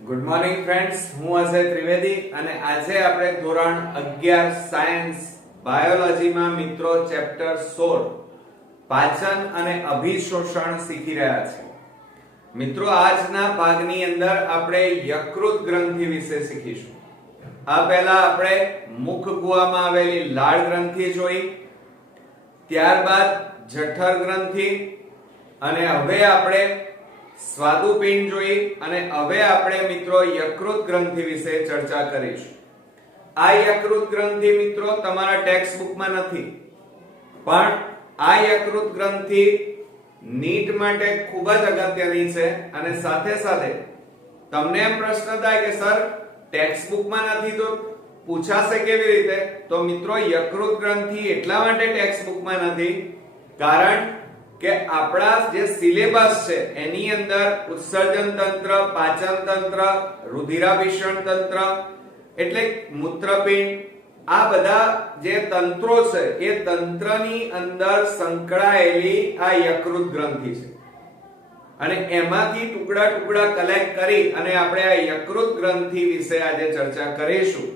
Good morning friends, હું અજય ત્રિવેદી અને આજે આપણે ધોરણ 11 સાયન્સ બાયોલોજીમાં મિત્રો ચેપ્ટર 16 પાચન અને અભિશોષણ શીખી રહ્યા છીએ. મિત્રો આજના ભાગની અંદર આપણે યકૃત ગ્રંથિ વિશે શીખીશું. આ પહેલા આપણે મુખ ગુહામાં આવેલી લાળ ગ્રંથિ જોઈ, ત્યારબાદ જઠર ગ્રંથિ અને હવે આપણે સ્વાદુપિંડ જોઈ અને હવે આપણે મિત્રો યકૃત ગ્રંથિ વિશે ચર્ચા કરીશું. આ યકૃત ગ્રંથિ મિત્રો તમારા ટેક્સ્ટ બુકમાં નથી, પણ આ યકૃત ગ્રંથિ નીટ માટે ખૂબ જ અગત્યની છે અને સાથે સાથે તમને એમ પ્રશ્ન થાય કે સર ટેક્સ્ટ બુકમાં નથી તો પૂછાશે કેવી રીતે? તો મિત્રો યકૃત ગ્રંથિ એટલા માટે ટેક્સ્ટ બુકમાં નથી કારણ કે આપણા જે સિલેબસ છે એની અંદર ઉત્સર્જન તંત્ર, પાચન તંત્ર, રુધિરાભિસરણ તંત્ર એટલે મૂત્રપિંડ, આ બધા જે તંત્રો છે એ તંત્રની અંદર સંકળાયેલી આ યકૃત ગ્રંથિ છે અને એમાંથી ટુકડા ટુકડા કલેક્ટ કરી અને આપણે આ યકૃત ગ્રંથિ વિશે આજે ચર્ચા કરીશું.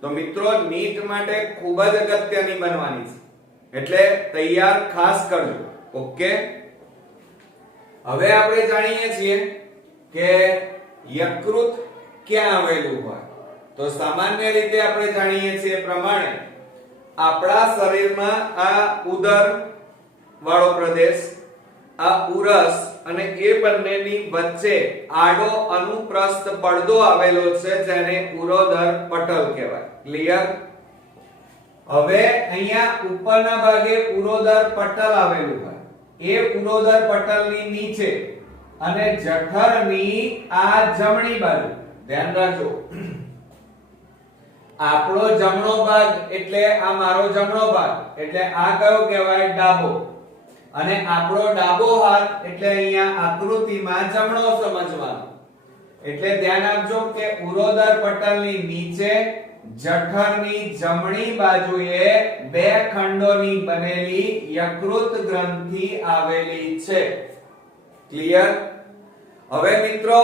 તો મિત્રો નીટ માટે ખૂબ જ અગત્યની બનવાની છે એટલે તૈયાર ખાસ કરજો. ઓકે, હવે આપણે જાણીએ છીએ કે યકૃત ક્યાં આવેલું હોય. તો સામાન્ય રીતે આપણે જાણીએ છીએ પ્રમાણે આપણા શરીરમાં આ ઉદર વાળો પ્રદેશ, આ ઉરસ અને એ બંનેની વચ્ચે આડો અનુપ્રસ્થ પડદો આવેલો છે જેને ઉરોદર પટલ કહેવાય. ક્લિયર? હવે અહીંયા ઉપરના ભાગે ઉરોદર પટલ આવેલું હોય, એ ઉરોદર પટલની નીચે અને જઠરની આ જમણી બાજુ ધ્યાન રાખજો. આપણો જમણો ભાગ એટલે આ મારો જમણો ભાગ એટલે આ કયો કહેવાય? ડાબો. અને આપણો ડાબો હાથ એટલે અહીંયા આકૃતિમાં જમણો સમજવાનો. એટલે ધ્યાન આપજો કે ઉરોદર પટલની નીચે જઠરની જમણી બાજુએ બે ખંડોની બનેલી યકૃત ગ્રંથિ આવેલી છે. ક્લિયર? હવે મિત્રો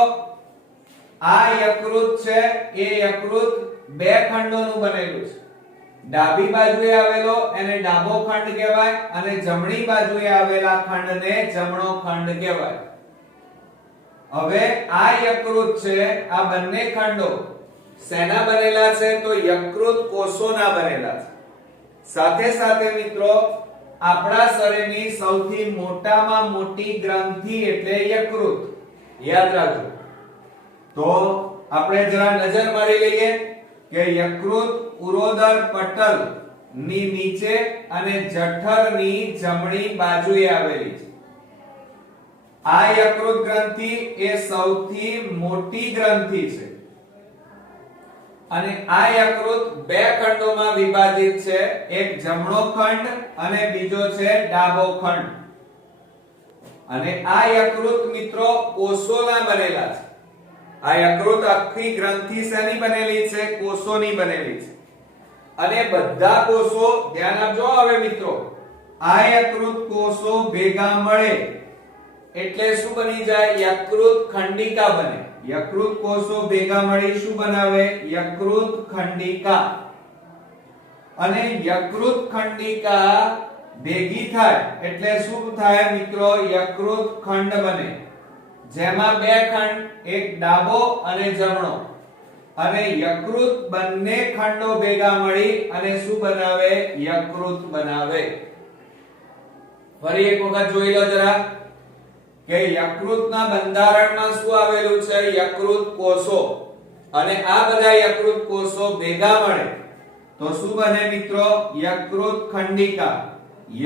આ યકૃત છે એ યકૃત બે ખંડોનું બનેલું છે. ડાબી બાજુએ આવેલો એને ડાબો ખંડ કહેવાય અને જમણી બાજુએ આવેલા ખંડને જમણો ખંડ કહેવાય. હવે આ યકૃત છે, આ બંને ખંડો શેના બનેલા છે? તો યકૃત કોષોના બનેલા છે. સાથે સાથે મિત્રો આપણા શરીરની સૌથી મોટામાં મોટી ગ્રંથિ એટલે યકૃત. યાદ રાખજો. તો આપણે જરા નજર મારી લઈએ કે યકૃત ઉરોદર પટલ ની નીચે અને જઠરની જમણી બાજુએ આવેલી છે. આ યકૃત ગ્રંથિ એ સૌથી મોટી ગ્રંથિ છે અને આ યકૃત બે ખંડોમાં વિભાજિત છે, એક જમણો ખંડ અને બીજો છે ડાબો ખંડ. અને આ યકૃત મિત્રો કોષોના બનેલા છે. આ યકૃત આખી ગ્રંથિ શેની બનેલી છે? કોષોની બનેલી છે. અને બધા કોષો ધ્યાન આપજો. હવે મિત્રો આ યકૃત કોષો ભેગા મળે એટલે શું બની જાય? યકૃત ખંડિકા બને. યકૃત કોષો ભેગા મળી શું બનાવે? યકૃત ખંડિકા. અને યકૃત ખંડિકા ભેગી થાય એટલે શું થાય મિત્રો? યકૃત ખંડ બને, જેમાં બે ખંડ, એક ડાબો અને જમણો. અને યકૃત બંને ખંડો ભેગા મળી અને શું બનાવે? યકૃત બનાવે. ફરી એક વખત જોઈ લો જરા કે યકૃતના બંધારણમાં શું આવેલું છે? યકૃત કોષો. અને આ બધા યકૃત કોષો ભેગા મળે તો શું બને મિત્રો? યકૃત ખંડિકા.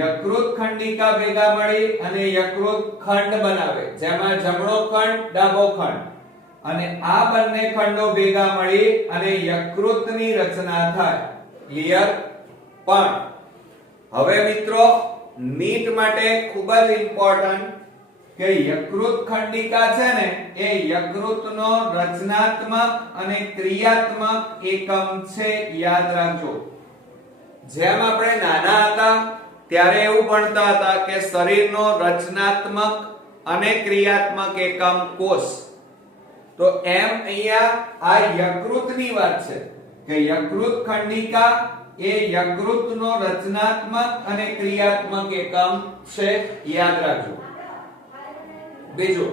યકૃત ખંડિકા ભેગા મળી અને યકૃત ખંડ બનાવે, જેમાં જમણો ખંડ, ડાબો ખંડ. અને આ બંને ખંડો ભેગા મળી અને યકૃતની રચના થાય. ક્લિયર? પણ હવે મિત્રો નીટ માટે ખૂબ જ ઇમ્પોર્ટન્ટ કે યકૃત ખંડિકા છે ને એ યકૃતનો રચનાત્મક અને ક્રિયાત્મક એકમ છે. યાદ રાખજો. જેમ આપણે નાના હતા ત્યારે એવું ભણતા હતા કે શરીરનો રચનાત્મક અને ક્રિયાત્મક એકમ કોષ. તો એમ અહીંયા આ યકૃતની વાત છે કે યકૃત ખંડિકા એ યકૃતનો રચનાત્મક અને ક્રિયાત્મક એકમ છે, યાદ રાખજો. બીજું,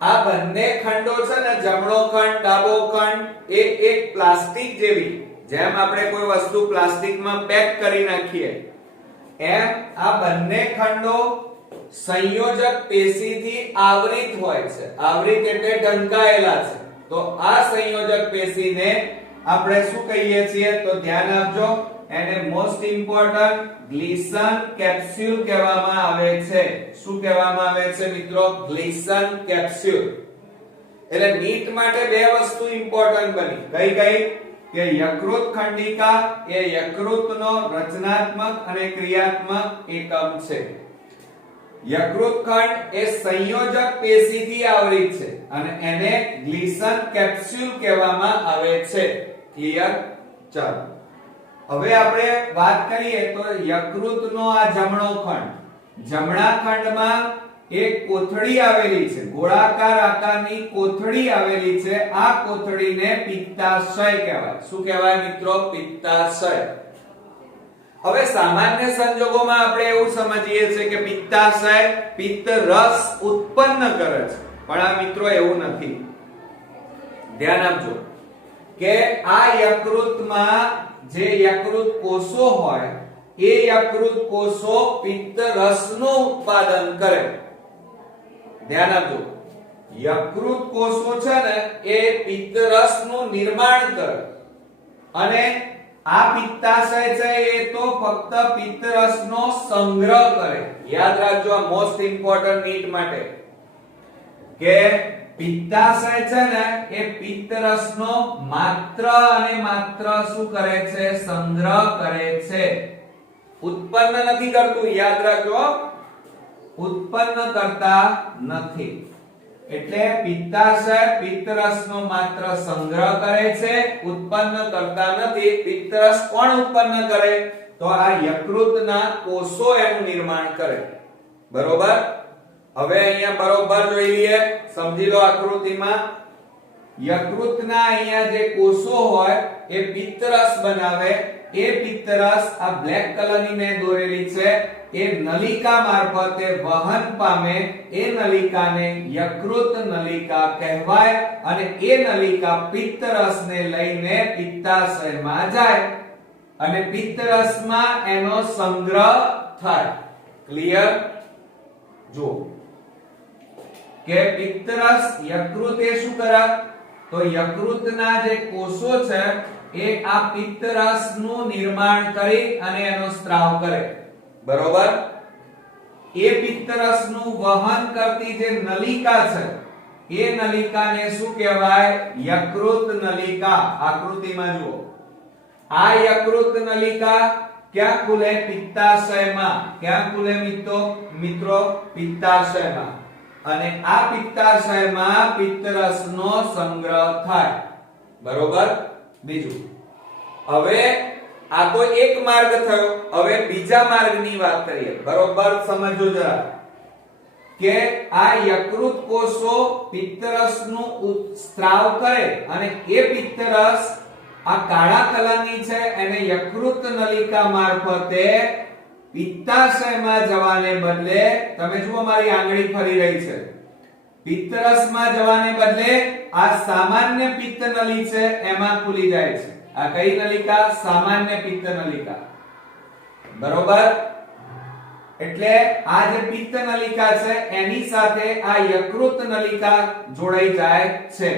આ બંને ખંડો છે ને, જમણો ખંડ ડાબો ખંડ, એ એક પ્લાસ્ટિક જેવી, જેમ આપણે કોઈ વસ્તુ પ્લાસ્ટિકમાં પેક કરી નાખીએ એમ આ બંને ખંડો સંયોજક પેશીથી આવૃત હોય છે. આવૃત એટલે ઢંકાયેલા છે. તો આ સંયોજક પેશીને આપણે શું કહીએ છીએ? તો ધ્યાન આપજો, એને મોસ્ટ ઇમ્પોર્ટન્ટ ગ્લિસન કેપ્સ્યુલ કહેવામાં આવે છે. શું કહેવામાં આવે છે મિત્રો? ગ્લિસન કેપ્સ્યુલ. એટલે નીટ માટે બે વસ્તુ ઇમ્પોર્ટન્ટ બની. કઈ કઈ? કે યકૃત ખંડિકા એ યકૃતનો રચનાત્મક અને ક્રિયાત્મક એકમ છે. યકૃત ખંડ એ સંયોજક પેશીથી આવૃત છે અને એને ગ્લિસન કેપ્સ્યુલ કહેવામાં આવે છે. ક્લિયર? ચાલો હવે આપણે વાત કરીએ તો યકૃતનો આ જમણો ખંડ, જમણા ખંડમાં એક કોથળી આવેલી છે, ગોળાકાર આકારની કોથળી આવેલી છે. આ કોથળીને પિત્તાશય કહેવાય. શું કહેવાય મિત્રો? પિત્તાશય. હવે સામાન્ય સંજોગોમાં આપણે એવું સમજીએ છીએ કે પિત્તાશય પિત્ત રસ ઉત્પન્ન કરે છે, પણ આ મિત્રો એવું નથી. ધ્યાન આપજો કે આ યકૃતમાં જે યકૃત કોષો હોય એ યકૃત કોષો પિત્ત રસનું ઉત્પાદન કરે. ધ્યાન આપજો, યકૃત કોષો છે ને એ પિત્ત રસનું નિર્માણ કરે અને આ પિત્તાશય છે એ તો ફક્ત પિત્ત રસનો સંગ્રહ કરે. યાદ રાખજો, આ મોસ્ટ ઇમ્પોર્ટન્ટ નીટ માટે કે પિત્તાશય છે ને એ પિત્ત રસનો માત્ર અને માત્ર શું કરે છે? સંગ્રહ કરે છે. ઉત્પન્ન નથી કરતું. યાદ રાખજો, ઉત્પન્ન કરતા નથી. એટલે પિત્તાશય પિત્ત રસનો માત્ર સંગ્રહ કરે છે, ઉત્પન્ન કરતા નથી. પિત્ત રસ કોણ ઉત્પન્ન કરે? તો આ યકૃતના કોષો એનું નિર્માણ કરે. બરોબર? હવે અહીંયા બરોબર જોઈ લઈએ, સમજી લો આકૃતિમાં. યકૃતના અહીંયા જે કોષો હોય એ પિત્તરસ બનાવે. એ પિત્તરસ આ બ્લેક કલરની મેં દોરેલી છે એ નલિકા મારફતે વહન પામે. એ નલિકાને યકૃત નલિકા કહેવાય અને એ નલિકા પિત્તરસને લઈને પિત્તાશયમાં જાય અને પિત્તરસમાં એનો સંગ્રહ થાય. ક્લિયર? જો કે પિત્તરસ યકૃતે શું કરે? તો યકૃતના જે કોષો છે એ આ પિત્તરસનું નિર્માણ કરી અને એનો સ્ત્રાવ કરે. બરોબર? એ પિત્તરસનું વહન કરતી જે નલિકા છે એ નલિકાને શું કહેવાય? યકૃત નલિકા. આકૃતિમાં જુઓ, આ યકૃત નલિકા ક્યાં ખુલે? પિત્તાશયમાં. ક્યાં ખુલે મિત્રો? પિત્તાશયમાં. અને આ પિત્તાશયમાં પિત્તરસનો સંગ્રહ થાય. બરોબર? બીજું, હવે આ તો એક માર્ગ થયો. હવે બીજા માર્ગની વાત કરીએ. બરોબર સમજો જરા કે આ યકૃત કોષો પિત્તરસનું સ્ત્રાવ કરે અને એ પિત્તરસ આ કાળા કલરની છે એને યકૃત નલિકા મારફતે પિત્તાશયમાં જવાને બદલે, તમે જુઓ મારી આંગળી ફરી રહી છે, પિત્તરસમાં જવાને બદલે આ સામાન્ય પિત્ત નળી છે એમાં ખુલી જાય છે. આ કઈ નલિકા? સામાન્ય પિત્ત નલિકા. બરોબર? એટલે આ જે પિત્ત નલિકા છે એની સાથે આ યકૃત નલિકા જોડાઈ જાય છે.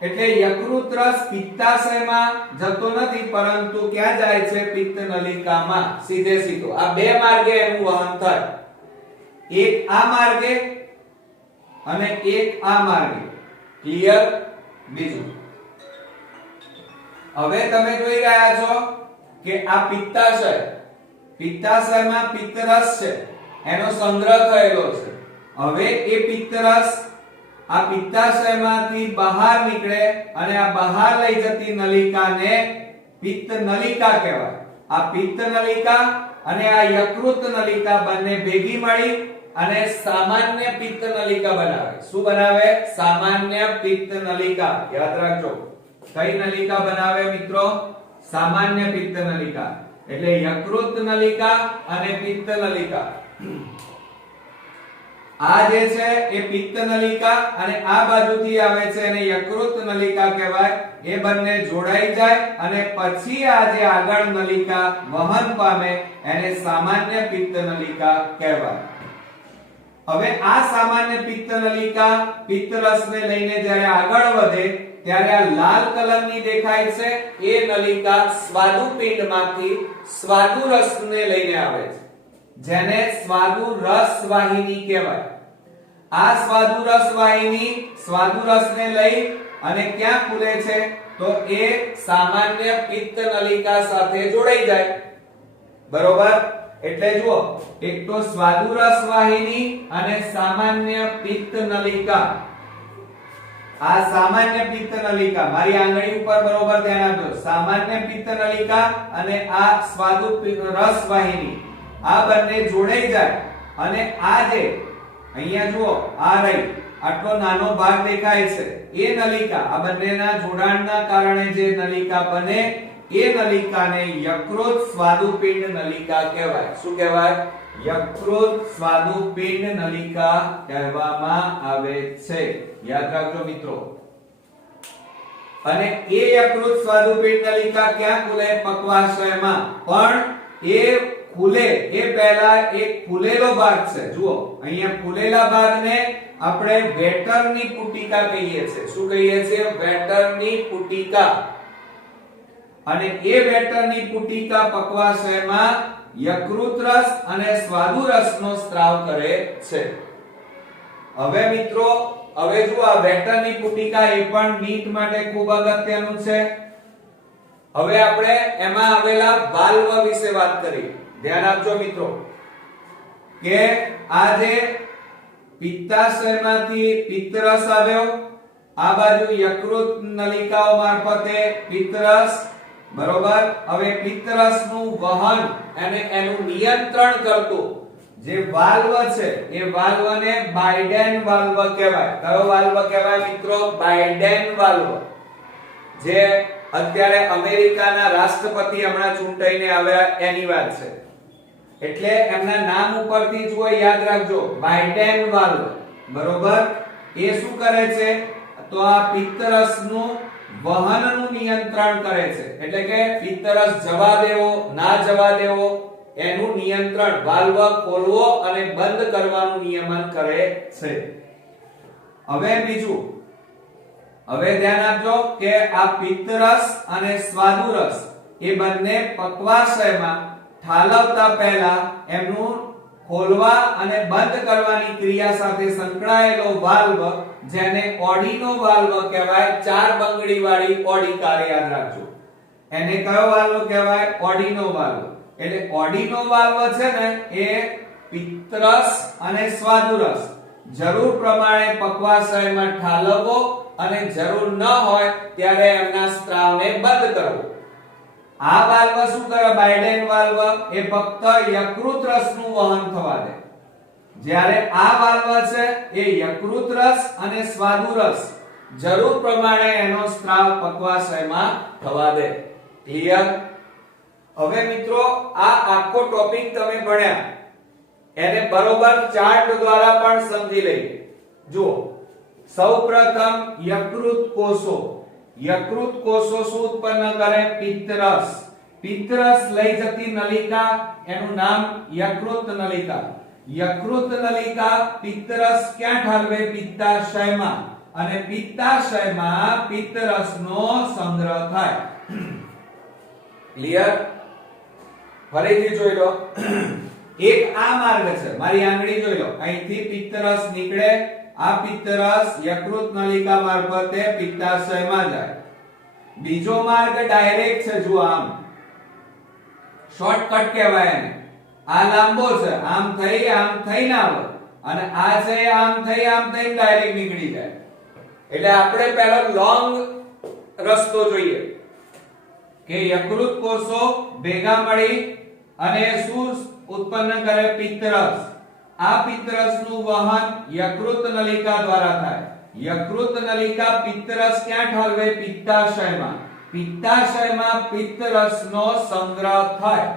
એટલે યકૃત રસ પિત્તાશયમાં જતો નથી, પરંતુ ક્યાં જાય છે? પિત્ત નલિકામાં સીધે સીધો. આ બે માર્ગે એનું વહન થાય. એક આ માર્ગે અને એક આ માર્ગે. ક્લિયર? બીજું, હવે તમે જોઈ રહ્યા છો કે આ પિત્તાશય, પિત્તાશયમાં પિત્તરસ છે એનો સંગ્રહ થયેલો છે. હવે એ પિત્તરસ આ પિત્તાશયમાંથી બહાર નીકળે અને આ બહાર લઈ જતી નલિકાને પિત્ત નલિકા કહેવાય. આ પિત્ત નલિકા અને આ યકૃત નલિકા બંને ભેગી મળી અને સામાન્ય પિત્ત નલિકા બનાવે. શું બનાવે? સામાન્ય પિત્ત નલિકા. યાદ રાખજો, કઈ નલિકા બનાવે મિત્રો? સામાન્ય પિત્ત નલિકા. એટલે યકૃત નલિકા અને પિત્ત નલિકા. આ જે છે એ પિત્ત નલિકા અને આ બાજુથી આવે છે એને યકૃત નલિકા કહેવાય. એ બંને જોડાઈ જાય અને પછી આ જે આગળ નલિકા વહન પામે એને સામાન્ય પિત્ત નલિકા કહેવાય. હવે આ સામાન્ય પિત્ત નલિકા પિત્તરસને લઈને જ્યારે આગળ વધે ત્યારે આ લાલ કલરની દેખાય છે એ નલિકા સ્વાદુપિંડમાંથી સ્વાદુરસને લઈને આવે છે, જેને સ્વાદુરસ વાહિની કહેવાય. આ સ્વાદુરસ વાહિની સ્વાદુરસને લઈ અને ક્યાં ખુલે છે? તો એ સામાન્ય પિત્ત નલિકા સાથે જોડાઈ જાય. બરોબર? એટલે જુઓ, એક તો સ્વાદુરસ વાહિની અને સામાન્ય પિત્ત નલિકા. આ સામાન્ય પિત્ત નલિકા, મારી આંગળી ઉપર બરોબર ધ્યાન આપજો. સામાન્ય પિત્ત નલિકા અને આ સ્વાદુરસ વાહિની, આ બંને જોડાઈ જાય અને આ જે અહીંયા જુઓ, આ રહી આટલો નાનો ભાગ દેખાય છે એ નલિકા, આ બંનેના જોડાણના કારણે જે નલિકા બને એ નલિકાને યકૃત સ્વાદુપિંડ નલિકા કહેવાય. શું કહેવાય? યકૃત સ્વાદુપિંડ નલિકા કહેવામાં આવે છે. યાદ રાખજો મિત્રો. અને એ યકૃત સ્વાદુપિંડ નલિકા ક્યાં ખુલે? પક્વાશયમાં. પણ એ ખુલે એ પહેલા એક ફૂલેલો ભાગ છે. જુઓ, અહીંયા ફૂલેલા ભાગને આપણે વેટરની પુટિકા કહીએ છીએ. શું કહીએ છીએ? વેટરની પુટિકા. અને એ વેટરની પુટિકા પક્વાશયમાં યકૃત રસ અને સ્વાદુરસનો સ્ત્રાવ કરે છે. હવે મિત્રો, હવે જુઓ, આ વેટરની પુટિકા એ પણ નીટ માટે ખૂબ અગત્યનું છે. હવે આપણે એમાં આવેલા વાલ્વ વિશે વાત કરીએ. ધ્યાન આપજો મિત્રો કે આ જે પિત્તાશયમાંથી પિત્તરસ આવ્યો, આ બાજુ યકૃત નલિકાઓ મારફતે પિત્તરસ. બરોબર? હવે પિત્તરસનું વહન અને એનું નિયંત્રણ કરતું જે વાલ્વ છે એ વાલ્વને બાયડેન વાલ્વ કહેવાય. કયો વાલ્વ કહેવાય મિત્રો? Biden valve. જે અત્યારે અમેરિકાના રાષ્ટ્રપતિ હમણાં ચૂંટાઈને આવ્યા એની વાત છે. એટલે એમના નામ ઉપરથી જુઓ, યાદ રાખજો, બાયડેન વાલ્વ. બરોબર? એ શું કરે છે? તો આ પિત્તરસનું વહનનું નિયંત્રણ કરે છે. એટલે કે પિત્તરસ જવા દેવો ના જવા દેવો એનું નિયંત્રણ, વાલ્વ ખોલવો અને બંધ કરવાનું નિયમન કરે છે. હવે બીજું, હવે ધ્યાન આપજો કે આ પિત્તરસ અને સ્વાદુરસ એ બંને પક્વાશયમાં ઠાલવતા પહેલા એમનું ખોલવા અને બંધ કરવાની ક્રિયા સાથે સંકળાયેલો વાલ્વ, જેને ઓડીનો વાલ્વ કહેવાય, ચાર બંગડી વાળી ઓડીકાર. યાદ રાખજો, એને કયો વાલ્વ કહેવાય? ઓડીનો વાલ્વ. એટલે ઓડીનો વાલ્વ છે ને એ પિત્તરસ અને સ્વાદુરસ જરૂર પ્રમાણે પક્વાશયમાં ઠાલવવો અને જરૂર ન હોય ત્યારે એમના સ્ત્રાવને બંધ કરવો. આ વાલ્વ શું કરે? બાયડેન વાલ્વ એ ફક્ત યકૃત રસનું વહન થવા દે. જ્યારે આ વાલ્વ છે એ યકૃત રસ અને સ્વાદુરસ જરૂર પ્રમાણે એનો સ્ત્રાવ પક્વાશયમાં થવા દે. ક્લિયર? હવે મિત્રો, આ આખો ટોપિક તમે ભણ્યા એને બરોબર ચાર્ટ દ્વારા પણ સમજી લઈએ. જુઓ, સૌપ્રથમ યકૃત કોષો. યકૃત કોષો શું ઉત્પન્ન કરે? પિત્તરસ. પિત્તરસ લઈ જતી નલિકા, એનું નામ યકૃત નલિકા. યકૃત નલિકા પિત્તરસ ક્યાં ઠાલવે? પિત્તાશયમાં. અને પિત્તાશયમાં પિત્તરસનો સંગ્રહ થાય. ક્લિયર? ફરીથી જોઈ લો. એક આ માર્ગ છે, મારી આંગળી જોઈ લો, અહીંથી પિત્તરસ નીકળે. આ પિત્તરસ યકૃત નલિકા મારફતે પિત્તાશયમાં જાય. બીજો માર્ગ ડાયરેક્ટ છે, જુઓ, આમ શોર્ટકટ કહેવાય એને. આ લાંબો છે, આમ થઈ ના આવે. અને આ છે આમ થઈ ડાયરેક્ટ નીકળી જાય. એટલે આપણે પહેલો લોંગ રસ્તો જોઈએ કે યકૃત કોષો ભેગા મળી અને શું ઉત્પન્ન કરે? પિત્તરસ. આ પિત્તરસનું વહન યકૃત નલિકા દ્વારા થાય. યકૃત નલિકા પિત્તરસ ક્યાં ઠાલવે? પિત્તાશયમાં. પિત્તાશયમાં પિત્તરસનો સંગ્રહ થાય.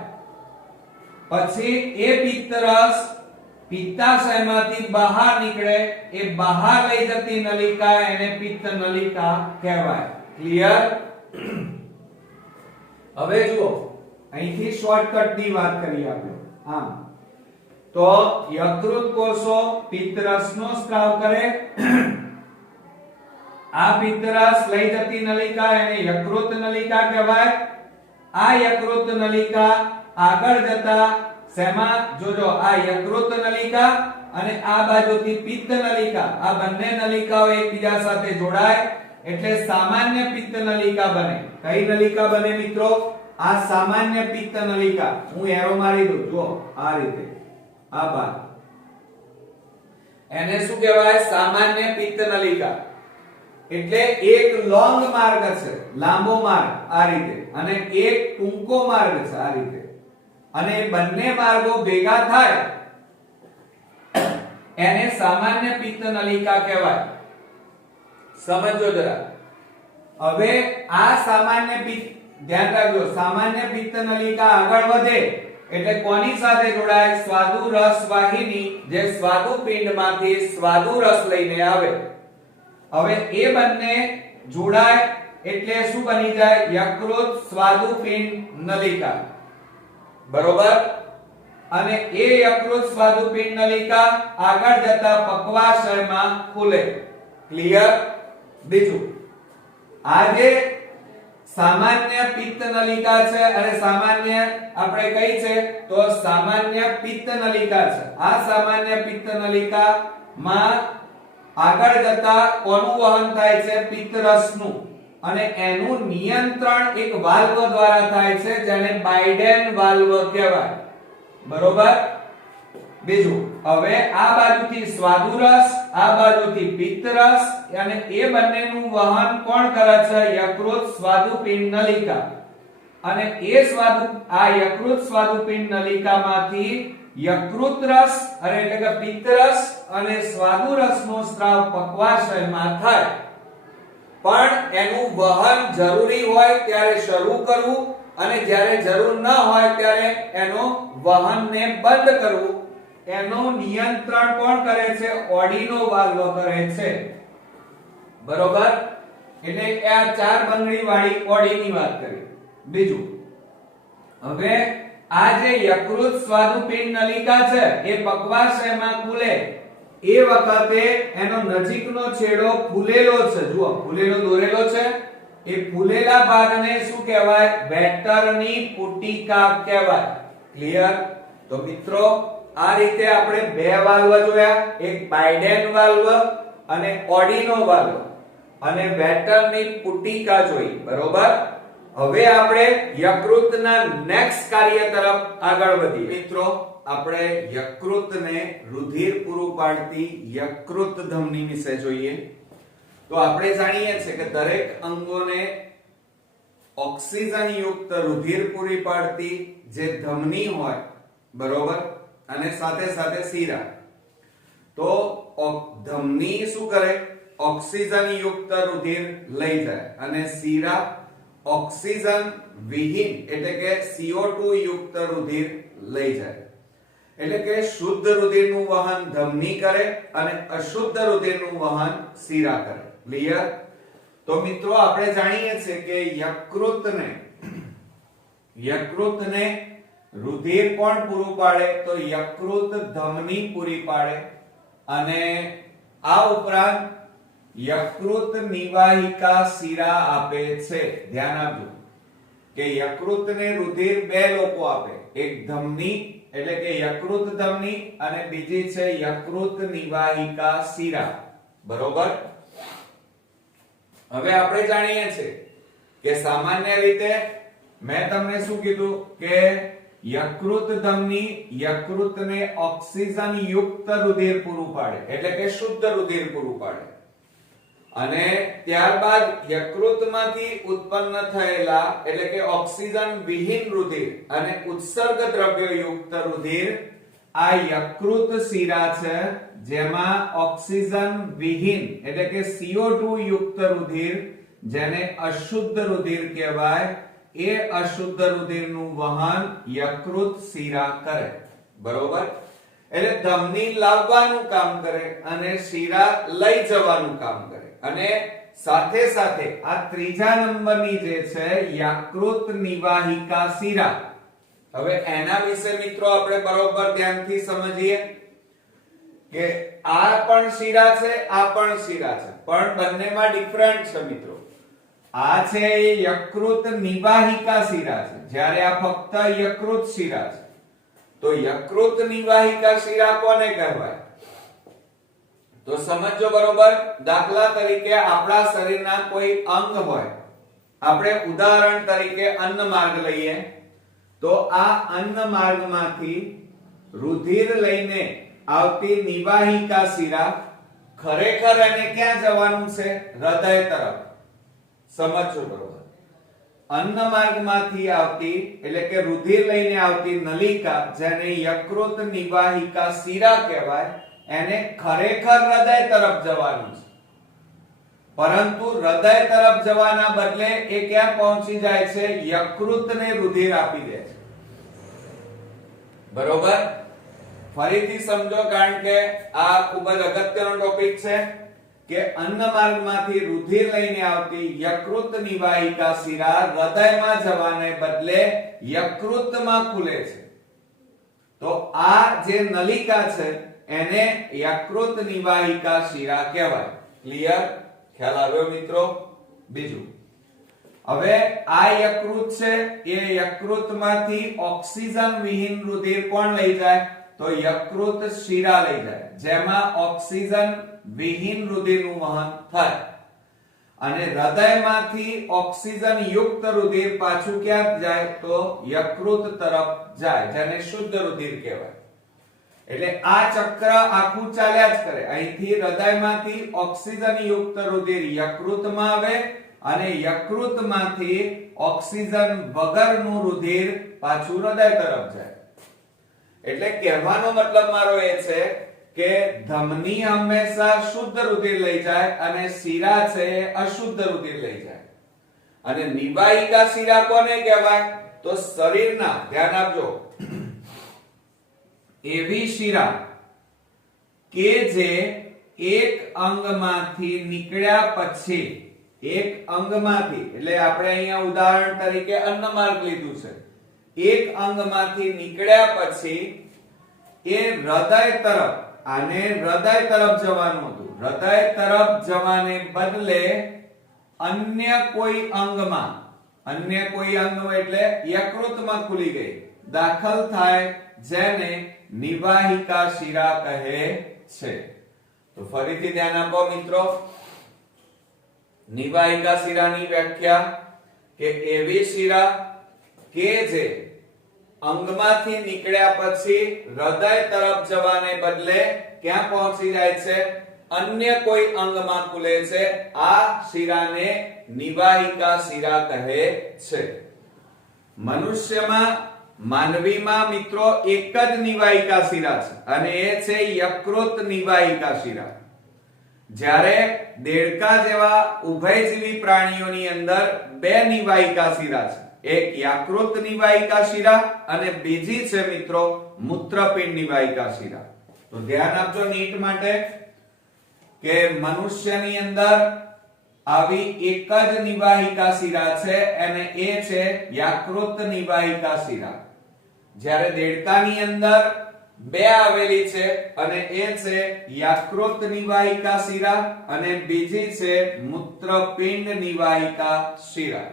પછી એ પિત્તરસ પિત્તાશયમાંથી બહાર નીકળે, એ બહાર લઈ જતી નલિકા એને પિત્ત નલિકા કહેવાય. ક્લિયર? હવે જુઓ, અહીંથી શોર્ટકટ ની વાત કરીએ આપણે. આમ તો યકૃત કોષો પિત્તરસનો સ્ત્રાવ કરે. આ પિત્તરસ લઈ જતી નલિકા એને યકૃત નલિકા કહેવાય. આ યકૃત નલિકા આગળ જતા શેમાં? જોજો, આ યકૃત નલિકા અને આ બાજુથી પિત્ત નલિકા, આ બંને નલિકાઓ એકબીજા સાથે જોડાય એટલે સામાન્ય પિત્ત નલિકા બને. કઈ નલિકા બને મિત્રો? આ સામાન્ય પિત્ત નલિકા. હું એરો મારી દઉં, જો આ રીતે, આ ભાગ, એને શું કહેવાય? સામાન્ય પિત્ત નલિકા. એટલે એક લોંગ માર્ગ છે, લાંબો માર્ગ આ રીતે, અને એક ટૂંકો માર્ગ છે આ રીતે, અને બંને માર્ગો ભેગા થાય એને સામાન્ય પિત્ત નલિકા કહેવાય. સમજો જરા. હવે આ સામાન્ય પિત્ત, ધ્યાન રાખજો, સામાન્ય પિત્ત નલિકા આગળ વધે એટલે કોની સાથે જોડાય? સ્વાદુ રસ વાહિની, જે સ્વાદુપિંડમાંથી સ્વાદુ રસ લઈને આવે. હવે એ બંને જોડાય એટલે શું બની જાય? યકૃત સ્વાદુપિંડ નલિકા. બરોબર? અને એ યકૃત સ્વાદુપિંડ નલિકા આગળ જતા પક્વાશયમાં ખુલે. ક્લિયર? બીજું, આ જે સામાન્ય પિત્ત નલિકા છે, અને સામાન્ય આપણે કઈ છે? તો સામાન્ય પિત્ત નલિકા છે. આ સામાન્ય પિત્ત નલિકામાં આગળ જતા કોનું વહન થાય છે? પિત્તરસનું. અને એનું નિયંત્રણ એક વાલ્વ દ્વારા થાય છે, જેને બાઇડેન વાલ્વ કહેવાય. બરોબર? બીજું, હવે આ બાજુથી સ્વાદુરસ, આ બાજુથી પિત્તરસ, અને એ બંનેનું વહન કોણ કરે છે? યકૃત સ્વાદુપિંડ નલિકા. અને એ આ યકૃત સ્વાદુપિંડ નલિકામાંથી યકૃત રસ, એટલે કે પિત્તરસ અને સ્વાદુરસનો સ્ત્રાવ પક્વાશયમાં થાય. પણ એનું વહન જરૂરી હોય ત્યારે શરૂ કરવું, અને જ્યારે જરૂર ન હોય ત્યારે એનો વહનને બંધ કરવું. એનું નિયંત્રણ કોણ કરે છે? ઓડિનો વાલ્વ કરે છે. બરોબર? એટલે આ ચાર બંગડી વાળી ઓડીની વાત કરી. બીજું, હવે આ જે યકૃત સ્વાદુપિંડ નલિકા છે એ પક્વાશયમાં ખુલે એ વખતે એનો નજીકનો છેડો ફૂલેલો છે. જુઓ, ફૂલેલો દોરેલો છે. એ ફૂલેલા ભાગને શું કહેવાય? વેટરની પુટિકા કહેવાય. ક્લિયર? તો મિત્રો, આ રીતે આપણે બે વાલ્વ જોયા, એક બાઇડેન વાલ્વ અને ઓડિનો વાલ્વ, અને વેટરની પુટિકા જોઈ. બરોબર? હવે આપણે યકૃતના નેક્સ્ટ કાર્ય તરફ આગળ વધીએ. મિત્રો, આપણે યકૃતને રુધિર પૂરું પાડતી યકૃત ધમની વિશે જોઈએ. તો આપણે જાણીએ છીએ કે દરેક અંગોને ઓક્સિજન યુક્ત રુધિર પૂરી પાડતી જે ધમની હોય, બરોબર, અને સાથે સાથે શીરા. તો ધમની શું કરે? ઓક્સિજન યુક્ત રુધિર લઈ જાય, અને શીરા ઓક્સિજન વિહીન એટલે કે CO2 યુક્ત રુધિર લઈ જાય. એટલે કે શુદ્ધ રુધિરનું વહન ધમની કરે અને અશુદ્ધ રુધિરનું વહન શીરા કરે. ક્લિયર? તો મિત્રો, આપણે જાણીએ છીએ કે યકૃતને રુધિર કોણ પૂરું પાડે? તો યકૃત ધમની પૂરી પાડે. અને આ ઉપરાંત યકૃત નિવાહિકા શીરા આપે છે. ધ્યાન આપજો કે યકૃતને રુધિર બે લોકો આપે, એક ધમની એટલે કે યકૃત ધમની, અને બીજી છે યકૃત નિવાહિકા શીરા. બરોબર? હવે આપણે જાણીએ છીએ કે સામાન્ય રીતે મેં તમને શું કીધું કે યકૃત ધમની યકૃતને ઓક્સિજન યુક્ત રુધિર પૂરું પાડે, એટલે કે શુદ્ધ રુધિર પૂરું પાડે. અને ત્યારબાદ યકૃતમાંથી ઉત્પન્ન થયેલા એટલે કે ઓક્સિજન વિહીન રુધિર અને ઉત્સર્ગ દ્રવ્યો યુક્ત રુધિર આ યકૃત શિરા છે જેમાં ઓક્સિજન વિહીન એટલે કે CO2 યુક્ત રુધિર જેને અશુદ્ધ રુધિર કહેવાય એ અશુદ્ધ રુધિરનું વહન યકૃત શિરા કરે બરોબર એટલે ધમની લાવવાનું કામ કરે અને શિરા લઈ જવાનું કામ કરે અને સાથે સાથે આ ત્રીજા નંબરની જે છે યકૃત નિવાહિકા શિરા હવે એના વિશે મિત્રો આપણે બરોબર ધ્યાનથી સમજીએ કે આ પણ શિરા છે આ પણ શિરા છે પણ બંનેમાં ડિફરન્ટ છે મિત્રો આ છે એ યકૃત નિવાહિકા શિરા છે જ્યારે આ ફક્ત યકૃત શિરા છે તો યકૃત નિવાહિકા શિરા કોને કહેવાય તો સમજો બરોબર દાખલા તરીકે આપણા શરીરના કોઈ અંગ હોય આપણે ઉદાહરણ તરીકે અન્ન માર્ગ લઈએ તો આ અન્ન માર્ગમાંથી રુધિર લઈને આવતી નિવાહિકા શિરા ખરેખર એને ક્યાં જવાનું છે હૃદય તરફ સમજો બરોબર અન્ન માર્ગમાંથી આવતી એટલે કે રુધિર લઈને આવતી નલિકા જેને યકૃત નિવાહિકા શિરા કહેવાય એને ખરેખર હૃદય તરફ જવાનું છે પરંતુ હૃદય તરફ જવાના બદલે એ ક્યાં પહોંચી જાય છે યકૃતને રુધિર આપી દે છે બરોબર ફરીથી સમજો કારણ કે આ ખૂબ જ અગત્યનો ટોપિક છે કે અન્ન માર્ગમાંથી રુધિર લઈને આવતી યકૃત નિવાહિકા શિરા હૃદયમાં જવાને બદલે યકૃતમાં ખુલે છે તો આ જે નલિકા છે એને યકૃત નિવાહિકા શિરા કહેવાય ક્લિયર ખ્યાલ આવ્યો મિત્રો બીજું હવે આ યકૃત છે એ યકૃતમાંથી ઓક્સિજન વિહીન રુધિર કોણ લઈ જાય તો યકૃત શિરા લઈ જાય જેમાં ઓક્સિજન વિહીન રુધિરનું વહન થાય અને હૃદયમાંથી ઓક્સિજન યુક્ત રુધિર પાછું ક્યાં જાય તો યકૃત તરફ જાય જેને શુદ્ધ રુધિર કહેવાય એટલે આ ચક્ર આખું ચાલ્યા જ કરે અહીંથી હૃદયમાંથી ઓક્સિજન યુક્ત રુધિર યકૃતમાં આવે અને યકૃતમાંથી ઓક્સિજન વગરનું રુધિર પાછું હૃદય તરફ જાય એટલે કહેવાનો મતલબ મારો એ છે કે ધમની હંમેશા શુદ્ધ રુધિર લઈ જાય અને શિરા છે અશુદ્ધ રુધિર લઈ જાય અને નિવાહિકા શિરા કોને કહેવાય તો શરીરના ધ્યાન આપજો એવી શિરા કે જે એક અંગમાંથી નીકળ્યા પછી એક અંગમાંથી એટલે આપણે અહીંયા ઉદાહરણ તરીકે અન્ન માર્ગ લીધું છે એક અંગમાંથી નીકળ્યા પછી એ હૃદય તરફ આને હૃદય તરફ જવાનું હતું હૃદય તરફ જવાને બદલે અન્ય કોઈ અંગમાં એટલે યકૃતમાં ખુલી ગઈ દાખલ થાય જેને નિવાહિકા શિરા કહે છે તો ફરીથી ધ્યાન આપો મિત્રો નિવાહિકા શિરાની વ્યાખ્યા કે એવી શિરા કે જે અંગમાંથી નીકળ્યા પછી હૃદય તરફ જવાને બદલે ક્યાં પહોંચી જાય છે અન્ય કોઈ અંગમાં ખુલે છે આ શિરાને નિવાહિકા શિરા કહે છે મનુષ્યમાં માનવીમાં મિત્રો એક જ નિવાહિકા શિરા છે અને એ છે યકૃત નિવાહિકા શિરા જ્યારે દેડકા જેવા ઉભયજીવી પ્રાણીઓની અંદર બે નિવાહિકા શિરા છે એક યકૃત નિવાહિકા શિરા અને બીજી છે મિત્રો મૂત્રપિંડ નિવાહિકા શિરા તો ધ્યાન આપજો નીટ માટે કે મનુષ્યની અંદર આવી એક જ નિવાહિકા શિરા છે અને એ છે યકૃત નિવાહિકા શિરા જ્યારે દેડકાની અંદર બે આવેલી છે અને એ છે યકૃત નિવાહિકા શિરા અને બીજી છે મૂત્રપિંડ નિવાહિકા શિરા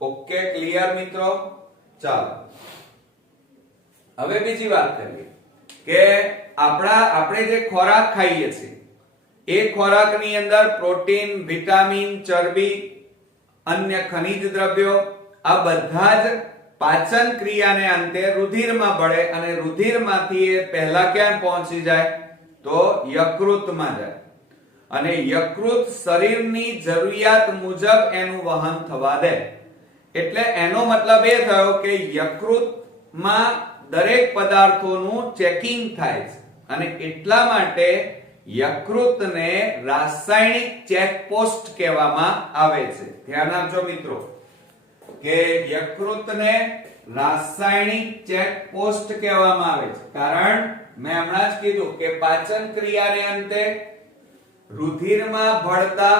ઓકે ક્લિયર મિત્રો ચાલો હવે બીજી વાત કરીએ કે આપણે જે ખોરાક ખાઈએ છીએ એ ખોરાકની અંદર પ્રોટીન વિટામિન ચરબી અન્ય ખનિજ દ્રવ્યો આ બધા જ પાચન ક્રિયાને અંતે રુધિરમાં ભળે અને રુધિરમાંથી એ પહેલા ક્યાં પહોંચી જાય તો યકૃતમાં જાય અને યકૃત શરીરની જરૂરિયાત મુજબ એનું વહન થવા દે એટલે એનો મતલબ એ થયો કે યકૃતમાં દરેક પદાર્થોનું ચેકિંગ થાય છે અને એટલા માટે યકૃતને રાસાયણિક ચેકપોસ્ટ કહેવામાં આવે છે. ધ્યાન આપજો મિત્રો કે યકૃતને રાસાયણિક ચેકપોસ્ટ કહેવામાં આવે છે, કારણ મેં હમણાં જ કીધું કે પાચન ક્રિયાને અંતે રુધિરમાં ભળતા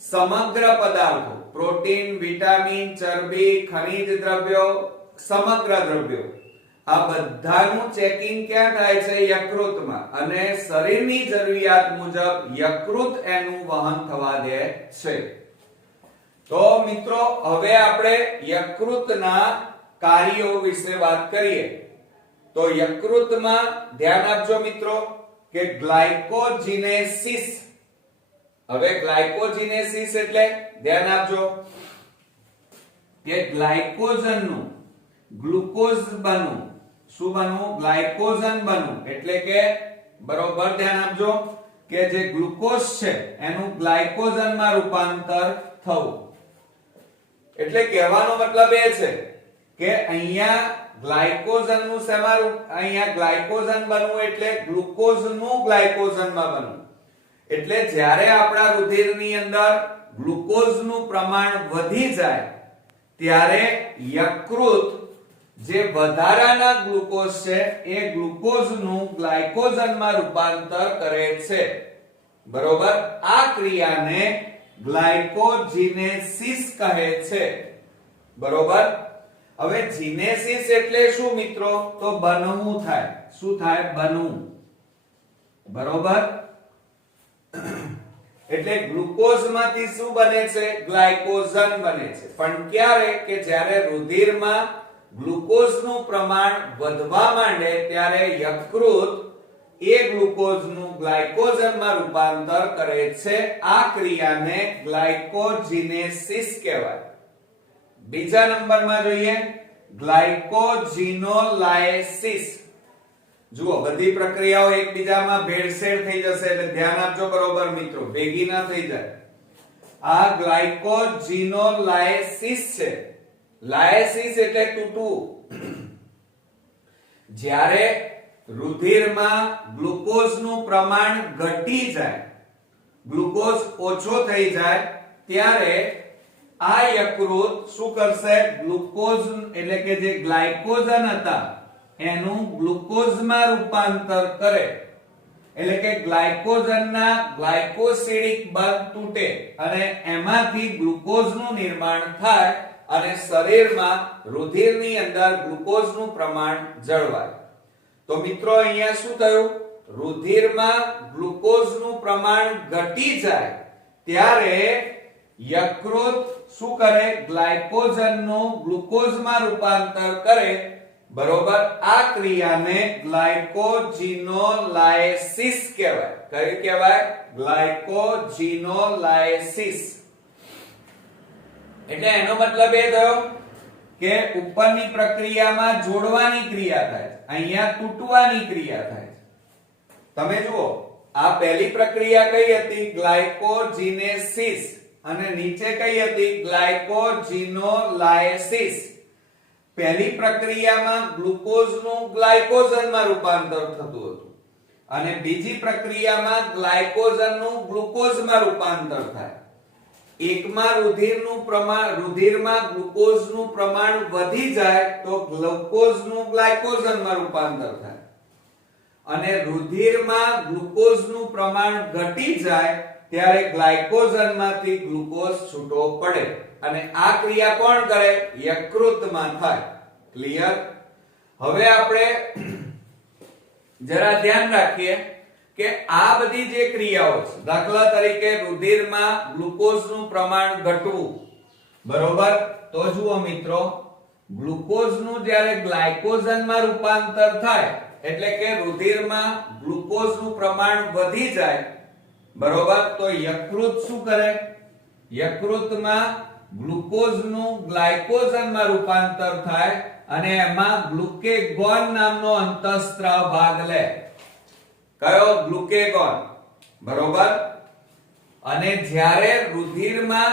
સમગ્ર પદાર્થો, પ્રોટીન, વિટામિન, ચરબી, ખનિજ દ્રવ્યો, સમગ્ર દ્રવ્યો, આ બધાનું ચેકિંગ ક્યાં થાય છે? યકૃતમાં. અને શરીરની જરૂરિયાત મુજબ યકૃત એનું વહન થવા દે છે. તો મિત્રો હવે આપણે યકૃતના કાર્યો વિશે વાત કરીએ. તો યકૃતમાં ધ્યાન આપજો મિત્રો કે ગ્લાયકોજિનેસિસ. હવે ગ્લાયકોજિનેસિસ એટલે ધ્યાન આપજો કે ગ્લાયકોજનનું ગ્લુકોઝ બનવું. શું બનવું? ગ્લાયકોજન બનવું. એટલે કે બરોબર ધ્યાન આપજો કે જે ગ્લુકોઝ છે એનું ગ્લાયકોજનમાં રૂપાંતર થવું. એટલે કહેવાનો મતલબ એ છે કે અહીંયા ગ્લાયકોજનનું શેમાં અહીંયા ગ્લાયકોજન બનવું એટલે ગ્લુકોઝનું ગ્લાયકોજનમાં બનવું. એટલે જ્યારે આપણા રુધિરની અંદર ગ્લુકોઝનું પ્રમાણ વધી જાય ત્યારે યકૃત જે વધારાના ગ્લુકોઝ છે એ ગ્લુકોઝનું ગ્લાયકોજનમાં રૂપાંતર કરે છે. બરોબર? આ ક્રિયાને ગ્લાયકોજિનેસિસ કહે છે. બરોબર? હવે જીનેસિસ એટલે શું મિત્રો? તો બનવું થાય. શું થાય? બનવું. બરોબર? એટલે ગ્લુકોઝમાંથી શું બને છે? ગ્લાયકોજન બને છે. પણ ક્યારે? કે જ્યારે રુધિરમાં ગ્લુકોઝનું પ્રમાણ વધવા માંડે ત્યારે યકૃત એ ગ્લુકોઝનું ગ્લાયકોજનમાં રૂપાંતર કરે છે. આ ક્રિયાને ગ્લાયકોજિનેસિસ કહેવાય. બીજા નંબરમાં જોઈએ ગ્લાયકોજિનોલાયસિસ. જુઓ, બધી પ્રક્રિયાઓ એકબીજામાં ભેળસેળ થઈ જશે એટલે ધ્યાન આપજો બરોબર મિત્રો, ભેગી ના થઈ જાય. આ ગ્લાયકોજિનોલાયસિસ છે. લાયસિસ એટલે તૂટવું. જ્યારે રુધિરમાં ગ્લુકોઝનું પ્રમાણ ઘટી જાય, ગ્લુકોઝ ઓછો થઈ જાય ત્યારે આ યકૃત શું કરશે? ગ્લુકોઝ એટલે કે જે ગ્લાયકોજન હતા એનું ગ્લુકોઝમાં રૂપાંતર કરે. એટલે કે ગ્લાયકોજનના ગ્લાયકોસિડિક બંધ તૂટે અને એમાંથી ગ્લુકોઝનું નિર્માણ થાય અને શરીરમાં રુધિરની અંદર ગ્લુકોઝનું પ્રમાણ જળવાય. તો મિત્રો અહીંયા શું થયું? રુધિરમાં ગ્લુકોઝનું પ્રમાણ ઘટી જાય ત્યારે યકૃત શું કરે? ગ્લાયકોજનનું ગ્લુકોઝમાં રૂપાંતર કરે. બરોબર? આ ક્રિયાને ગ્લાયકોજિનોલાયસિસ કહેવાય. કયું કહેવાય? ગ્લાયકોજિનોલાયસિસ. એટલે એનો મતલબ એ થયો કે ઉપરની પ્રક્રિયામાં જોડવાની ક્રિયા થાય છે, અહીંયા તૂટવાની ક્રિયા થાય છે. તમે જુઓ, આ પહેલી પ્રક્રિયા કઈ હતી? ગ્લાયકોજિનેસિસ. અને નીચે કઈ હતી? ગ્લાયકોજિનોલાયસિસ. પહેલી પ્રક્રિયામાં ગ્લુકોઝનું ગ્લાયકોજનમાં રૂપાંતર થતું હતું અને બીજી પ્રક્રિયામાં ગ્લાયકોજનનું ગ્લુકોઝમાં રૂપાંતર થાય. એકમાં રુધિરમાં ગ્લુકોઝનું પ્રમાણ વધી જાય તો ગ્લુકોઝનું ગ્લાયકોજનમાં રૂપાંતર થાય અને રુધિરમાં ગ્લુકોઝનું પ્રમાણ ઘટી જાય ત્યારે ગ્લાયકોજનમાંથી ગ્લુકોઝ છૂટો પડે અને આ ક્રિયા કોણ કરે? યકૃતમાં થાય. ક્લિયર? હવે આપણે જરા ધ્યાન રાખીએ કે આ બધી જે ક્રિયાઓ છે, દાખલા તરીકે રુધિરમાં ગ્લુકોઝનું પ્રમાણ ઘટવું. બરોબર? તો જુઓ મિત્રો, ગ્લુકોઝનું જ્યારે ગ્લાયકોજનમાં રૂપાંતર થાય એટલે કે રુધિરમાં ગ્લુકોઝનું પ્રમાણ વધી જાય. બરોબર? તો યકૃત શું કરે? યકૃતમાં ગ્લુકોઝનું ગ્લાયકોજનમાં રૂપાંતર થાય અને એમાં ગ્લુકેગોન નામનો અંતઃસ્ત્રાવ ભાગ લે. કયો? ગ્લુકેગોન. બરોબર? અને જ્યારે રુધિરમાં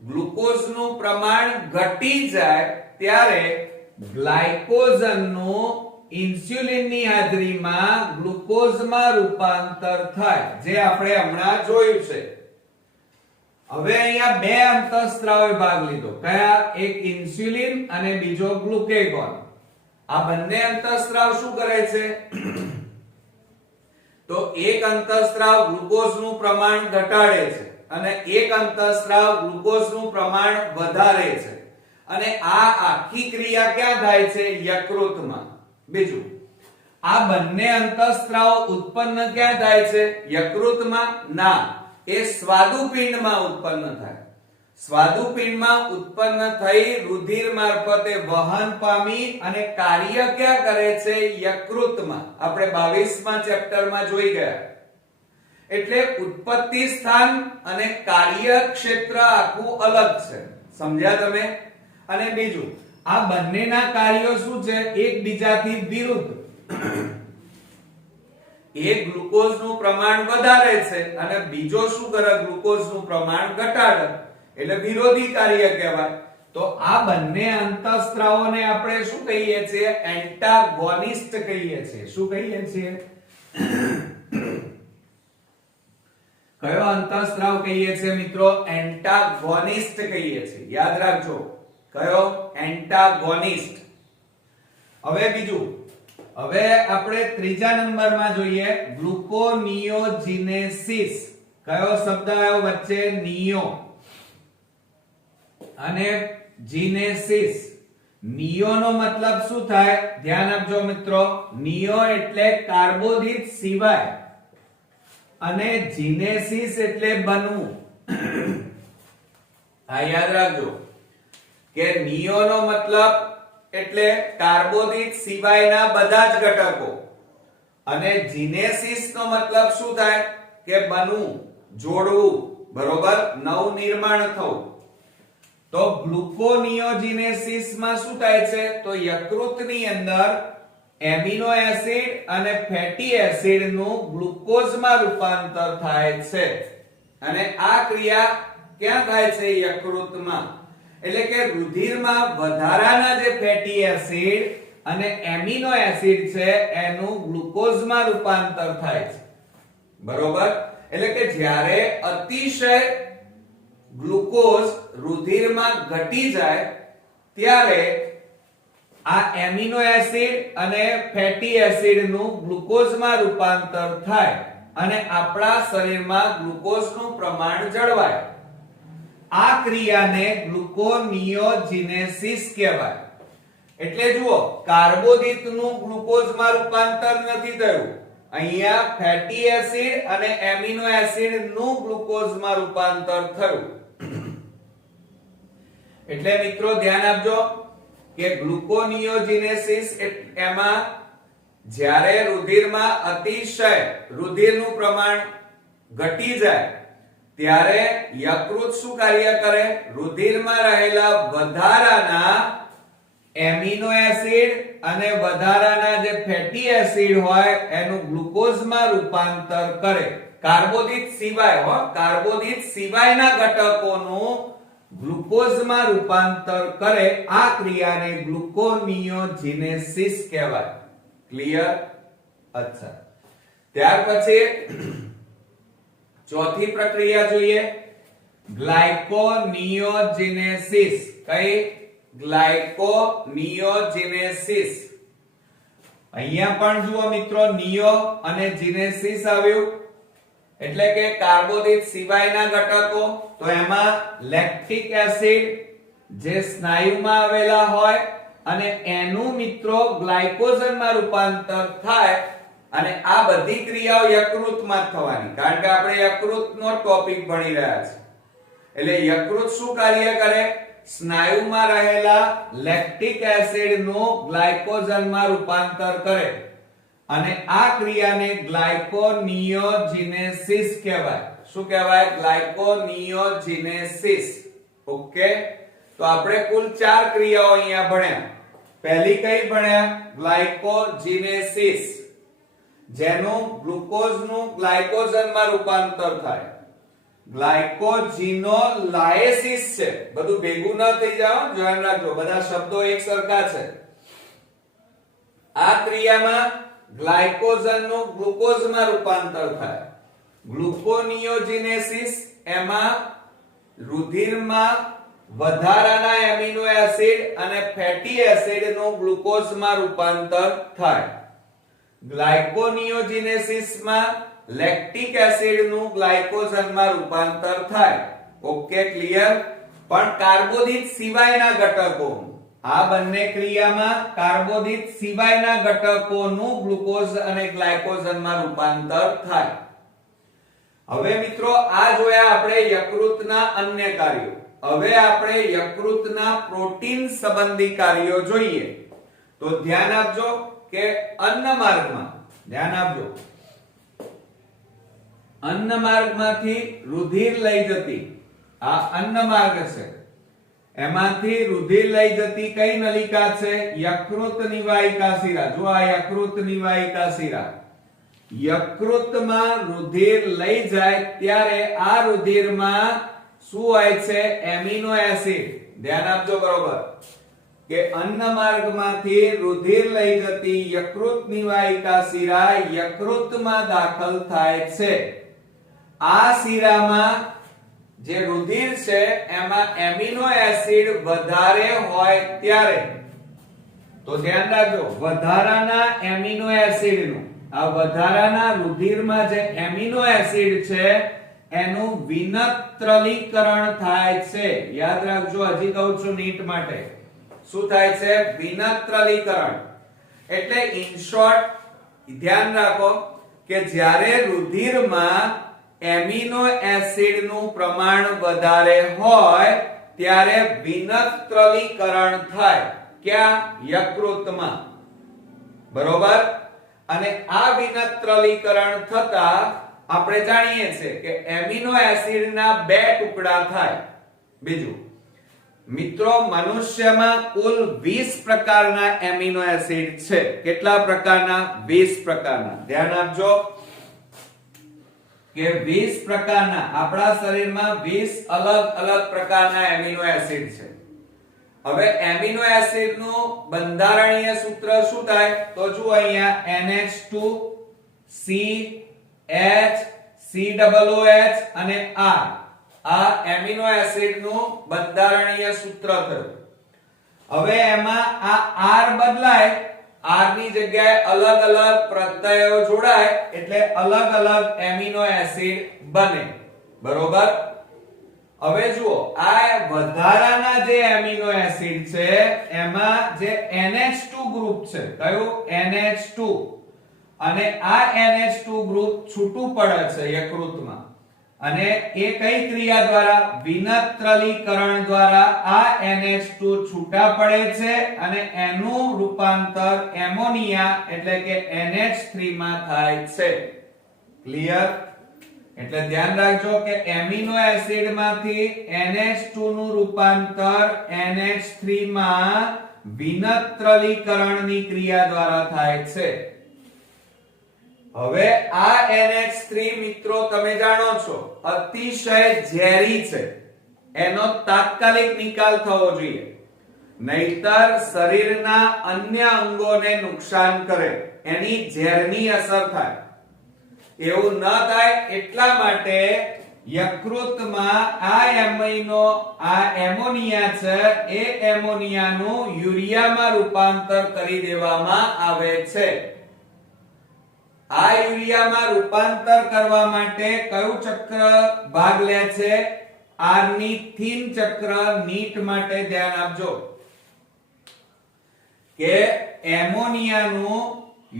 ગ્લુકોઝનું પ્રમાણ ઘટી જાય ત્યારે ગ્લાયકોજનનું ઇન્સ્યુલિનની હાજરીમાં ગ્લુકોઝમાં રૂપાંતર થાય, જે આપણે હમણાં જોયું છે. હવે અહીંયા બે અંતઃસ્ત્રાવે ભાગ લીધો. કયા? એક ઇન્સ્યુલિન અને બીજો ગ્લુકેગોન. આ બંને અંતઃસ્ત્રાવ શું કરે છે? તો એક અંતઃસ્ત્રાવ ગ્લુકોઝનું પ્રમાણ ઘટાડે છે અને એક અંતઃસ્ત્રાવ ગ્લુકોઝનું પ્રમાણ વધારે છે. અને આ આખી ક્રિયા ક્યાં થાય છે? યકૃતમાં. બીજું, આ બંને અંતઃસ્ત્રાવ ઉત્પન્ન ક્યાં થાય છે? યકૃતમાં? ના, એ સ્વાદુપિંડમાં ઉત્પન્ન થાય. સ્વાદુપિંડમાં ઉત્પન્ન થઈ રુધિર મારફતે વહન પામી અને કાર્ય ક્યાં કરે છે? યકૃતમાં. આપણે 22મા ચેપ્ટરમાં જોઈ ગયા. એટલે ઉત્પત્તિ સ્થાન અને કાર્ય ક્ષેત્ર આખું અલગ છે. સમજ્યા તમે? અને બીજું, આ બંનેના કાર્યો શું છે? એકબીજાથી વિરુદ્ધ. એક ગ્લુકોઝનું પ્રમાણ વધારે છે અને બીજો શું કરે? ગ્લુકોઝનું પ્રમાણ ઘટાડે. એટલે વિરોધી કાર્ય કહેવાય. તો આ બંને અંતઃસ્ત્રાવોને આપણે શું કહીએ છીએ? એન્ટાગોનિસ્ટ કહીએ છીએ. શું કહીએ છીએ? કયો અંતઃસ્ત્રાવ કહીએ છીએ મિત્રો? એન્ટાગોનિસ્ટ કહીએ છીએ. યાદ રાખજો. કયો? એન્ટાગોનિસ્ટ. હવે બીજું, હવે આપણે ત્રીજા નંબરમાં જોઈએ ગ્લુકોનિયોજિનેસિસ. કયો શબ્દ આવ્યો વચ્ચે? નિયો અને જીનેસિસ. નિયો નો મતલબ શું થાય? ધ્યાન આપજો મિત્રો. નિયો એટલે કાર્બોદિત સિવાય અને જીનેસિસ એટલે બનવું. આ યાદ રાખજો કે નિયો નો મતલબ એટલે કાર્બોદિત સિવાયના બધા જ ઘટકો અને જીનેસિસ નો મતલબ શું થાય? કે બનવું, જોડવું, બરોબર, નવું નિર્માણ થવું. તો ગ્લુકોનિયોજિનેસિસ માં શું થાય છે? તો યકૃતની અંદર એમિનો એસિડ અને ફેટી એસિડ નું ગ્લુકોઝમાં રૂપાંતર થાય છે અને આ ક્રિયા ક્યાં થાય છે? યકૃતમાં. એટલે કે રુધિરમાં વધારાના જે ફેટી એસિડ અને એમિનો એસિડ છે એનું ગ્લુકોઝમાં રૂપાંતર થાય છે. બરોબર? એટલે કે જ્યારે અતિશય ગ્લુકોઝ રુધિરમાં ઘટી જાય ત્યારે આ એમિનો એસિડ અને ફેટી એસિડ નું ગ્લુકોઝમાં રૂપાંતર થાય અને આપણા શરીરમાં ગ્લુકોઝનું પ્રમાણ જળવાય. આ ક્રિયાને ગ્લુકોનિયોજિનેસિસ કહેવાય. એટલે જુઓ, કાર્બોદિતનું ગ્લુકોઝમાં રૂપાંતર નથી થયું. અહીંયા ફેટી એસિડ અને એમિનો એસિડ નું ગ્લુકોઝમાં રૂપાંતર થયું. એટલે મિત્રો ધ્યાન આપજો કે ગ્લુકોનિયોજિનેસિસ એમાં જ્યારે રુધિરમાં અતિશય રુધિરનું પ્રમાણ ઘટી જાય ત્યારે યકૃત શું કાર્ય કરે? રુધિરમાં રહેલા વધારાના એમિનો એસિડ અને વધારાના જે ફેટી એસિડ હોય એનું ગ્લુકોઝમાં રૂપાંતર કરે. કાર્બોદિત સિવાય કાર્બોદિત સિવાયના ઘટકોનું ગ્લુકોઝમાં રૂપાંતર કરે. આ ક્રિયાને ગ્લુકોનિયોજિનેસિસ કહેવાય. ક્લિયર? અચ્છા, ત્યાર પછી ચોથી પ્રક્રિયા જોઈએ ગ્લાયકોનિયોજિનેસિસ. કઈ? ગ્લાયકોનિયોજિનેસિસ. અહીંયા પણ જુઓ મિત્રો, નિયો અને જીનેસિસ આવ્યું. એટલે કે કાર્બોદિત સિવાયના ઘટકો. તો એમાં લેક્ટિક એસિડ જે સ્નાયુમાં આવેલા હોય અને એનું મિત્રો ગ્લાયકોજનમાં રૂપાંતર થાય અને આ બધી ક્રિયાઓ યકૃતમાં થવાની, કારણ કે આપણે યકૃતનો ટોપિક ભણી રહ્યા છીએ. એટલે યકૃત શું કાર્ય કરે? સ્નાયુમાં રહેલા લેક્ટિક એસિડનું ગ્લાયકોજનમાં રૂપાંતર કરે અને આ ક્રિયાને ગ્લાયકોનિયોજિનેસિસ કહેવાય. શું કહેવાય? ગ્લાયકોનિયોજિનેસિસ. ઓકે, તો આપણે કુલ 4 ક્રિયાઓ અહીંયા ભણ્યા. પહેલી કઈ ભણ્યા? ગ્લાયકોજિનેસિસ, જેનું ગ્લુકોઝનું ગ્લાયકોજનમાં રૂપાંતર થાય. ગ્લાયકોજિનોલાયસિસ છે. બધું ભેગું ન થઈ જાવ, ધ્યાન રાખજો, બધા શબ્દો એક સરખા છે. આ ક્રિયામાં ગ્લાયકોજન નું ગ્લુકોઝમાં રૂપાંતર થાય. ગ્લુકોનિયોજિનેસિસ એમાં રુધિરમાં વધારાના એમિનો એસિડ અને ફેટી એસિડ નું ગ્લુકોઝમાં રૂપાંતર થાય. ગ્લાયકોનિયોજિનેસિસ માં લેક્ટિક એસિડ નું ગ્લાયકોજનમાં રૂપાંતર થાય. Okay, clear? પણ કાર્બોદિત સિવાયના ઘટકો, આ બંને ક્રિયામાં કાર્બોદિત સિવાયના ઘટકોનું ગ્લુકોઝ અને ગ્લાયકોજનમાં રૂપાંતર થાય. હવે મિત્રો આ જોયા આપણે યકૃતના અન્ય કાર્યો. હવે આપણે યકૃતના પ્રોટીન સંબંધી કાર્યો જોઈએ. તો ધ્યાન આપજો કે અન્નમાર્ગમાં, ધ્યાન આપજો, અન્નમાર્ગમાંથી રુધિર લઈ જતી, આ અન્નમાર્ગ છે, એમાંથી રુધિર લઈ જતી કઈ નલિકા છે? યકૃત નિવાહિકા શિરા. જો આ યકૃત નિવાહિકા શિરા, યકૃતમાં રુધિર લઈ જાય ત્યારે આ રુધિરમાં શું હોય છે? Amino acid. ધ્યાન આપજો બરોબર કે અન્નમાર્ગમાંથી રુધિર લઈ જતી યકૃત નિવાહિકા શિરા યકૃતમાં દાખલ થાય છે. આ શિરામાં જે રુધિર છે એમાં એમિનો એસિડ વધારે હોય ત્યારે, તો ધ્યાન રાખજો, વધારાના એમિનો એસિડનું, આ વધારાના રુધિરમાં જે એમિનો એસિડ છે એનું વિનત્રલીકરણ થાય છે. યાદ રાખજો, હજી કહું છું નીટ માટે, શું થાય છે? વિનત્રલીકરણ. એટલે ઇન શોર્ટ ધ્યાન રાખો કે જ્યારે રુધિરમાં એમિનો એસિડ નું પ્રમાણ વધારે હોય ત્યારે વિનત્રલીકરણ થાય. ક્યાં? યકૃતમાં. બરોબર? અને આ વિનત્રલીકરણ થતા આપણે જાણીએ છીએ કે એમિનો એસિડના બે ટુકડા થાય. બીજું મિત્રો, મનુષ્યમાં કુલ 20 પ્રકારના એમિનો એસિડ છે. કેટલા પ્રકારના? 20 પ્રકારના. ધ્યાન આપજો કે 20 પ્રકારના, આપણા શરીરમાં 20 અલગ અલગ પ્રકારના એમિનો એસિડ છે. હવે એમિનો એસિડ નું બંધારણીય સૂત્ર શું થાય? તો જુઓ અહીંયા NH2 CH COOH અને R. આ એમિનો એસિડ નું બંધારણીય સૂત્ર થયું. હવે એમાં આ R બદલાય, R ની જગ્યાએ અલગ અલગ પ્રત્યયો જોડાય એટલે અલગ અલગ એમિનો એસિડ બને. બરોબર? હવે જુઓ, આ વધારાના જે એમિનો એસિડ છે એમાં જે NH2 ગ્રુપ છે, કયું? NH2, અને આ NH2 ગ્રુપ છૂટું પડે છે યકૃતમાં, અને એ કઈ ક્રિયા દ્વારા? વિનત્રલીકરણ દ્વારા આ NH2 છૂટા પડે છે અને એનું રૂપાંતર એમોનિયા એટલે કે NH3 માં થાય છે. ક્લિયર? એટલે ધ્યાન રાખજો કે એમિનો એસિડ માંથી NH2 નું રૂપાંતર NH3 માં વિનત્રલીકરણની ક્રિયા દ્વારા થાય છે. હવે આ NH3 મિત્રો તમે જાણો છો અતિશય ઝેરી છે, એનો તાત્કાલિક નિકાલ થવો જોઈએ, નહીતર શરીરના અન્ય અંગોને નુકસાન કરે, એની ઝેરની અસર થાય. એવું ન થાય એટલા માટે યકૃતમાં આ એમોનિયા છે, એ એમોનિયાનું યુરિયામાં રૂપાંતર કરી દેવામાં આવે છે. આ યુરિયામાં રૂપાંતર કરવા માટે કયું ચક્ર ભાગ લે છે? આર્નિથિન ચક્ર. નીટ માટે ધ્યાન આપજો કે એમોનિયાનું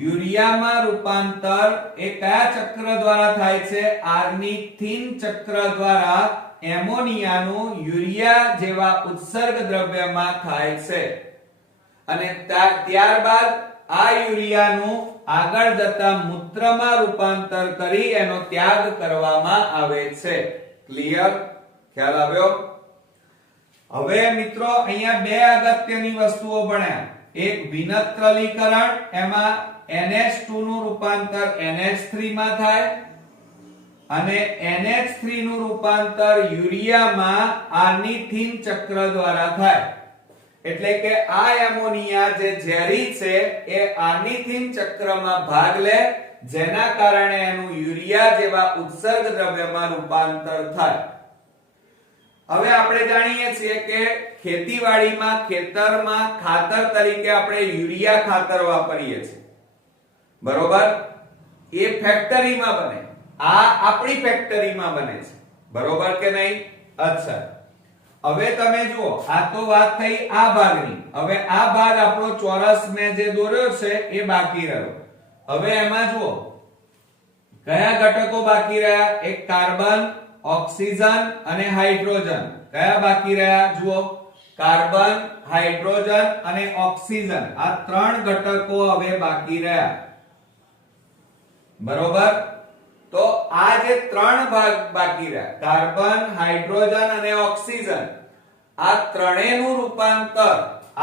યુરિયામાં રૂપાંતર એ કયા ચક્ર દ્વારા થાય છે? આર્નિથિન ચક્ર દ્વારા એમોનિયાનું યુરિયા જેવા ઉત્સર્ગ દ્રવ્યમાં થાય છે. અને ત્યારબાદ આ યુરિયાનું આગળ જતા મૂત્રમાં રૂપાંતર કરી એનો ત્યાગ કરવામાં આવે છે. ક્લિયર? ખ્યાલ આવ્યો? હવે મિત્રો અહીંયા બે અગત્યની વસ્તુઓ ભણ્યા. એક વિનત્રલીકરણ, એમાં NH2 નું રૂપાંતર NH3 માં થાય, અને NH3 નું રૂપાંતર યુરિયામાં આર્નિથિન ચક્ર દ્વારા થાય. એટલે કે આ એમોનિયા જે ઝેરી છે એ આર્નિથિન ચક્રમાં ભાગ લે, જેના કારણે એનું યુરિયા જેવા ઉત્સર્ગ દ્રવ્યમાં રૂપાંતર થાય. હવે આપણે જાણીએ છીએ કે ખેતીવાડીમાં ખેતરમાં ખાતર તરીકે આપણે યુરિયા ખાતર વાપરીએ છીએ, બરોબર? એ ફેક્ટરીમાં બને, આ આપણી ફેક્ટરીમાં બને છે, બરોબર કે નહીં? અચ્છા, હવે તમે જુઓ, આ તો વાત થઈ આ ભાગની. હવે આ ભાગ આપણો ચોરસ મેં જે દોર્યો છે એ બાકી રહ્યો. હવે એમાં જુઓ કયા ઘટકો બાકી રહ્યા? એક કાર્બન, ઓક્સિજન અને હાઇડ્રોજન. કયા બાકી રહ્યા? જુઓ, કાર્બન, હાઇડ્રોજન અને ઓક્સિજન, આ ત્રણ ઘટકો હવે બાકી રહ્યા, બરોબર? તો આ જે ત્રણ ભાગ બાકી રહ્યા, કાર્બન, હાઇડ્રોજન અને ઓક્સિજન, આ ત્રણેયનું રૂપાંતર,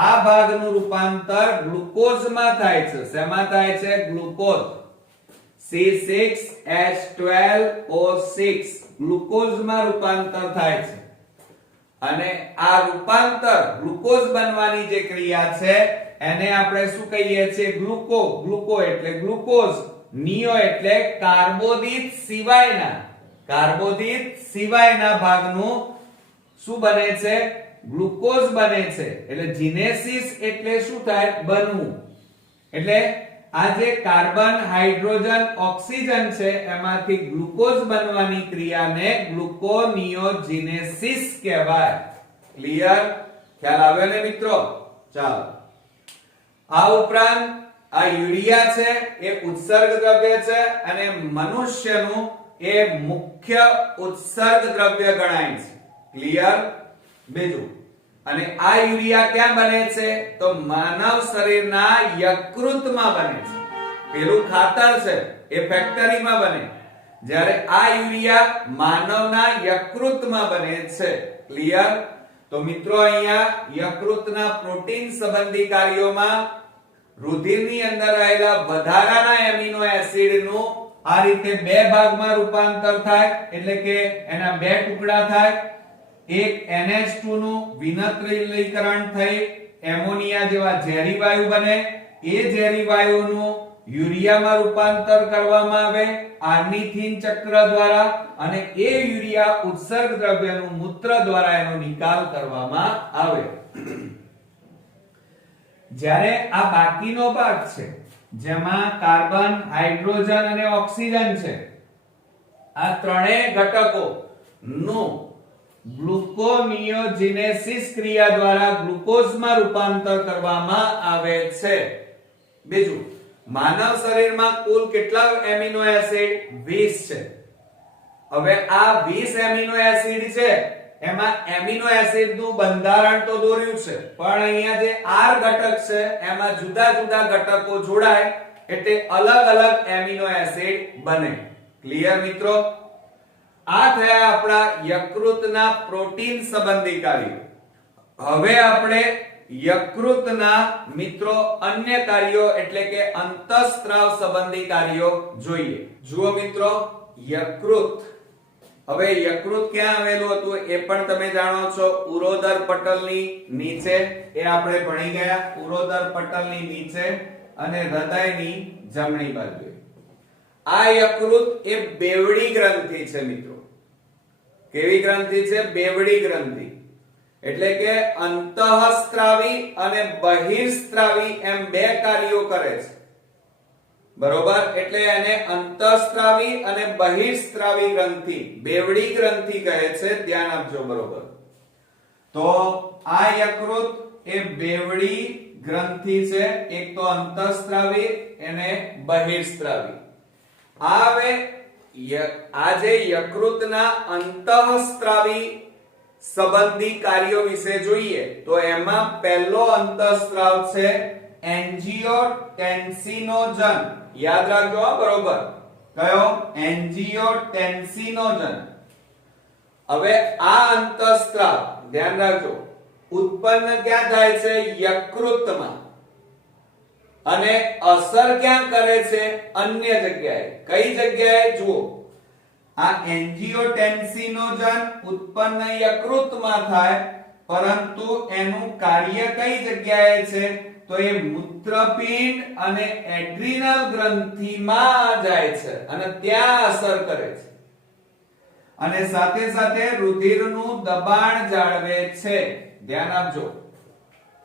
આ ભાગનું રૂપાંતર ગ્લુકોઝમાં થાય છે. શેમાં થાય છે? ગ્લુકોઝ, C6H12O6 ગ્લુકોઝમાં રૂપાંતર થાય છે. અને આ રૂપાંતર ગ્લુકોઝ બનવાની જે ક્રિયા છે એને આપણે શું કહીએ છીએ? ગ્લુકો. ગ્લુકો એટલે ગ્લુકોઝ, નિયો એટલે કાર્બોદિત સિવાયના ભાગનું શું બને છે? ગ્લુકોઝ બને છે. એટલે જીનેસિસ એટલે શું થાય? બનવું. એટલે આ જે કાર્બન, હાઇડ્રોજન, ઓક્સિજન છે એમાંથી ગ્લુકોઝ બનવાની ક્રિયાને ગ્લુકોનિયોજિનેસિસ કહેવાય. ક્લિયર? ખ્યાલ આવ્યો ને મિત્રો? ચાલો, આ ઉપરાંત આ યુરિયા છે એ ઉત્સર્ગ દ્રવ્ય છે અને મનુષ્યનું એ મુખ્ય ઉત્સર્ગ દ્રવ્ય ગણાય છે. ક્લિયર? બીજું, અને આ યુરિયા ક્યાં બને છે? તો માનવ શરીરના યકૃતમાં બને છે. પેલું ખાતર છે એ ફેક્ટરીમાં બને, જ્યારે આ યુરિયા માનવના યકૃતમાં બને છે. ક્લિયર? તો મિત્રો અહીંયા યકૃતના પ્રોટીન સંબંધી કાર્યોમાં રુધિરની અંદર રહેલા વધારાના એમિનો એસિડનું આ રીતે બે ભાગમાં રૂપાંતર થાય, એટલે કે એના બે ટુકડા થાય. એક NH2 નું વિનત્રીલીકરણ થઈ એમોનિયા જેવા ઝેરી વાયુ બને, એ ઝેરી વાયુનું યુરિયામાં રૂપાંતર કરવામાં આવે આર્નિથિન ચક્ર દ્વારા, અને એ યુરિયા ઉત્સર્ગ દ્રવ્યનું મૂત્ર દ્વારા એનો નિકાલ કરવામાં આવે. જ્યારે આ બાકીનો ભાગ છે જેમાં કાર્બન, હાઇડ્રોજન અને ઓક્સિજન છે, આ ત્રણેય ઘટકો નું ગ્લુકોનિયોજિનેસિસ ક્રિયા દ્વારા ગ્લુકોઝમાં રૂપાંતર કરવામાં આવે છે. બીજું, માનવ શરીરમાં કુલ કેટલા એમિનો એસિડ? 20 છે. હવે આ 20 એમિનો એસિડ છે એમાં એમિનો એસિડ નું બંધારણ તો દોર્યું છે, પણ અહીંયા જે R ઘટક છે એમાં જુદા જુદા ઘટકો જોડાય એટલે અલગ અલગ એમિનો એસિડ બને. ક્લિયર મિત્રો? આ થયા આપણા યકૃતના પ્રોટીન સંબંધી કાર્યો. હવે આપણે યકૃતના મિત્રો અન્ય કાર્યો એટલે કે અંતઃસ્ત્રાવ સંબંધી કાર્યો જોઈએ. જુઓ મિત્રો, યકૃત, હવે યકૃત ક્યાં આવેલું હતું એ પણ તમે જાણો છો, ઉરોદર પટલની નીચે, એ આપણે ભણી ગયા. ઉરોદર પટલની નીચે અને હૃદયની જમણી બાજુએ. આ યકૃત એ બેવડી ગ્રંથિ છે મિત્રો. કેવી ગ્રંથિ છે? બેવડી ગ્રંથિ. એટલે કે અંતઃસ્ત્રાવી અને બહિર્સ્ત્રાવી એમ બે કાર્યો કરે છે, બરોબર? એટલે એને અંતઃસ્ત્રાવી અને બહિર્સ્ત્રાવી ગ્રંથિ, બેવડી ગ્રંથિ કહે છે. ધ્યાન આપજો, બરોબર? તો આ યકૃત એ બેવડી ગ્રંથિ છે, એક તો અંતઃસ્ત્રાવી અને બહિર્સ્ત્રાવી. હવે આ જે યકૃતના અંતઃસ્ત્રાવી સંબંધી કાર્યો વિશે જોઈએ તો એમાં પહેલો અંતઃસ્ત્રાવ છે એન્જિયોટેન્સિનોજન. યાદ રાખજો, બરોબર? કયો? એન્જિયોટેન્સિનોજન. હવે આ અંતઃસ્ત્રાવ ધ્યાન રાખજો ઉત્પન્ન ક્યાં થાય છે? યકૃતમાં. અને અસર ક્યાં કરે છે? અન્ય જગ્યાએ. કઈ જગ્યાએ? જુઓ, આ એન્જિયોટેન્સિનોજન ઉત્પન્ન યકૃતમાં થાય પરંતુ એનું કાર્ય કઈ જગ્યાએ છે તો એ મૂત્રપિંડ અને એડ્રિનલ ગ્રંથિમાં જાય છે અને ત્યાં અસર કરે છે અને સાથે સાથે રુધિરનું દબાણ જાળવે છે. ધ્યાન આપજો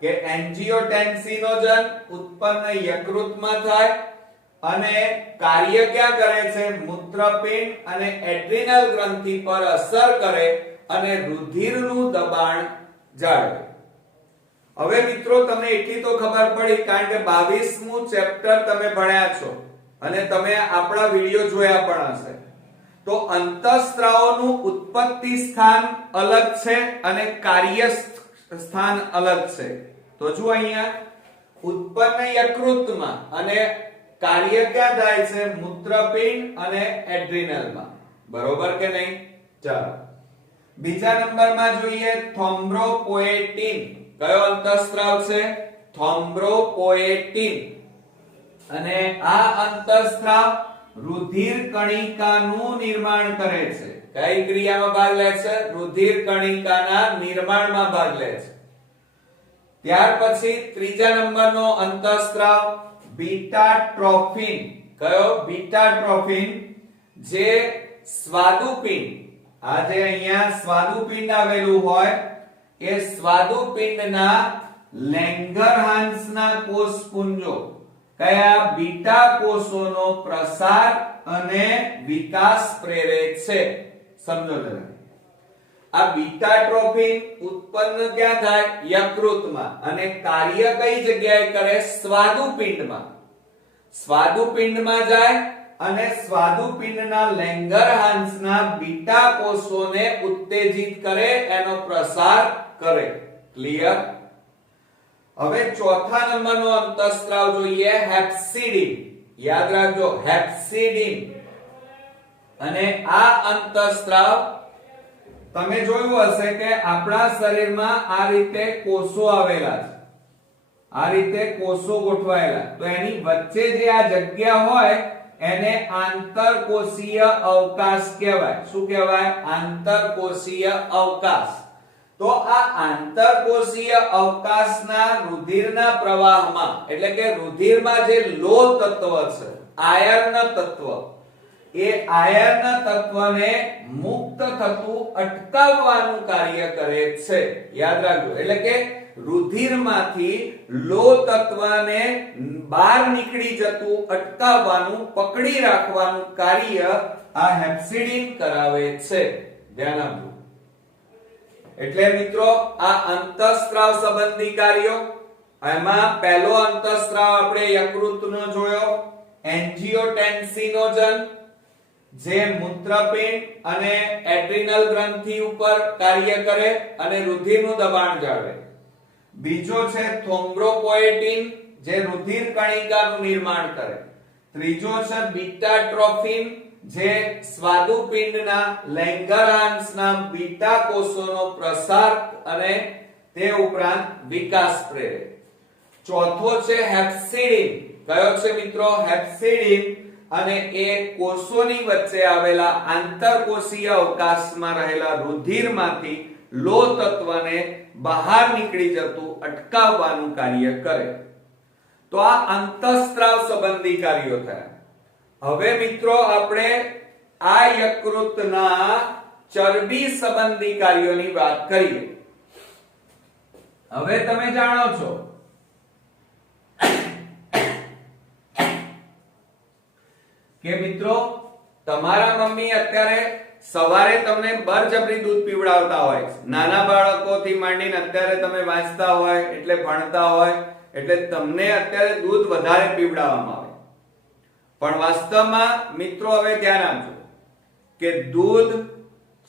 કે એન્જિયોટેન્સિનોજન ઉત્પન્ન યકૃતમાં થાય અને કાર્ય ક્યાં કરે છે મૂત્રપિંડ અને એડ્રિનલ ગ્રંથિ પર અસર કરે અને રુધિરનું દબાણ જાળવે. હવે મિત્રો તમને એટલી તો ખબર પડી કારણ કે 22મું ચેપ્ટર તમે ભણ્યા છો અને તમે આપણા વિડિયો જોયા પણ હશે. તો અંતઃસ્ત્રાવોનું ઉત્પત્તિ સ્થાન અલગ છે અને કાર્ય સ્થાન અલગ છે. તો જો અહીંયા ઉત્પન્ન યકૃતમાં અને કાર્ય ક્યાં થાય છે મૂત્રપિંડ અને એડ્રિનલમાં. બરોબર કે નહીં? ચાલો બીજા નંબરમાં જોઈએ થ્રોમ્બોપોએટિન. કયો અંતઃસ્ત્રાવ છે? થ્રોમ્બોપોએટિન. અને આ અંતઃસ્ત્રાવ રુધિર કણિકાનું નિર્માણ કરે છે. કઈ ક્રિયામાં ભાગ લે છે? રુધિર કણિકાના નિર્માણમાં ભાગ લે છે. ત્યાર પછી ત્રીજા નંબરનો અંતઃસ્ત્રાવ બીટા ટ્રોફિન. કયો? બીટા ટ્રોફિન. જે સ્વાદુપિંડ, આ જે અહીંયા સ્વાદુપિંડ આવેલું હોય એ સ્વાદુપિંડના લેંગરહાન્સના કોષપુંજો કયા બીટા કોષોનો પ્રસાર અને વિકાસ પ્રેરે છે. સમજો જરા. આ બીટા ટ્રોફિન ઉત્પન્ન ક્યાં થાય? યકૃતમાં. અને કાર્ય કઈ જગ્યાએ કરે? સ્વાદુપિંડમાં. સ્વાદુપિંડમાં જાય અને સ્વાદુપિંડના લેંગરહાન્સના બીટા કોષોને ઉત્તેજિત કરે, એનો પ્રસાર કરે. ક્લિયર? હવે ચોથા નંબરનો અંતઃસ્ત્રાવ જોઈએ હેપ્સિડિન. યાદ રાખજો હેપ્સિડિન. અને આ અંતઃસ્ત્રાવ તમે જોયું હશે કે આપણા શરીરમાં આ રીતે કોષો આવેલા છે. આ રીતે કોષો ગોઠવાયેલા. તો એની વચ્ચે જે આ જગ્યા હોય એને આંતરકોષીય અવકાશ કહેવાય. શું કહેવાય? આંતરકોષીય અવકાશ. તો આ આંતરકોષીય અવકાશના રુધિરના પ્રવાહમાં એટલે કે રુધિરમાં જે લોહ તત્વ છે, આયર્ન તત્વ, એ આયર્ન તત્વને મુક્ત થતું અટકાવવાનું કાર્ય કરે છે. યાદ રાખજો. એટલે કે રુધિરમાંથી લોહ તત્વને બહાર નીકળી જતું અટકાવવાનું, પકડી રાખવાનું કાર્ય આ હેપ્સિડિન કરાવે છે. ધ્યાન આપજો. એટલે મિત્રો આ અંતઃસ્ત્રાવ સંબંધી કાર્યો, એમાં પહેલો અંતઃસ્ત્રાવ આપણે યકૃતનો જોયો એન્જિયોટેન્સિનોજન, જે મૂત્રપિંડ અને એડ્રિનલ ગ્રંથિ ઉપર કાર્ય કરે અને રુધિરનું દબાણ જાળવે. બીજો છે થ્રોમ્બોપોએટિન, જે રુધિર કણિકાનું નિર્માણ કરે. ત્રીજો છે બીટા ટ્રોફિન, જે સ્વાદુપિંડના લેંગરહાન્સના બીટા કોષોનો પ્રસાર અને તે ઉપરાંત વિકાસ પ્રેરે. ચોથો છે હેપ્સિડિન. કયો છે મિત્રો? હેપ્સિડિન. અને એ કોષોની વચ્ચે આવેલા આંતરકોષીય અવકાશમાં રહેલા રુધિરમાંથી લોહ તત્વને બહાર નીકળી જતું અટકાવવાનું કાર્ય કરે. તો આ અંતઃસ્ત્રાવ સંબંધી કાર્યો થયા. હવે મિત્રો આપણે આ યકૃતના ચરબી સંબંધી કાર્યોની વાત કરીએ. હવે તમે જાણો છો કે મિત્રો તમારા મમ્મી અત્યારે સવારે તમને બરજબરી દૂધ પીવડાવતા હોય. નાના બાળકોથી માંડીને અત્યારે તમે વાંચતા હોય એટલે ભણતા હોય એટલે તમને અત્યારે દૂધ વધારે પીવડાવવામાં આવે. પણ વાસ્તવમાં મિત્રો હવે ધ્યાન આપજો કે દૂધ,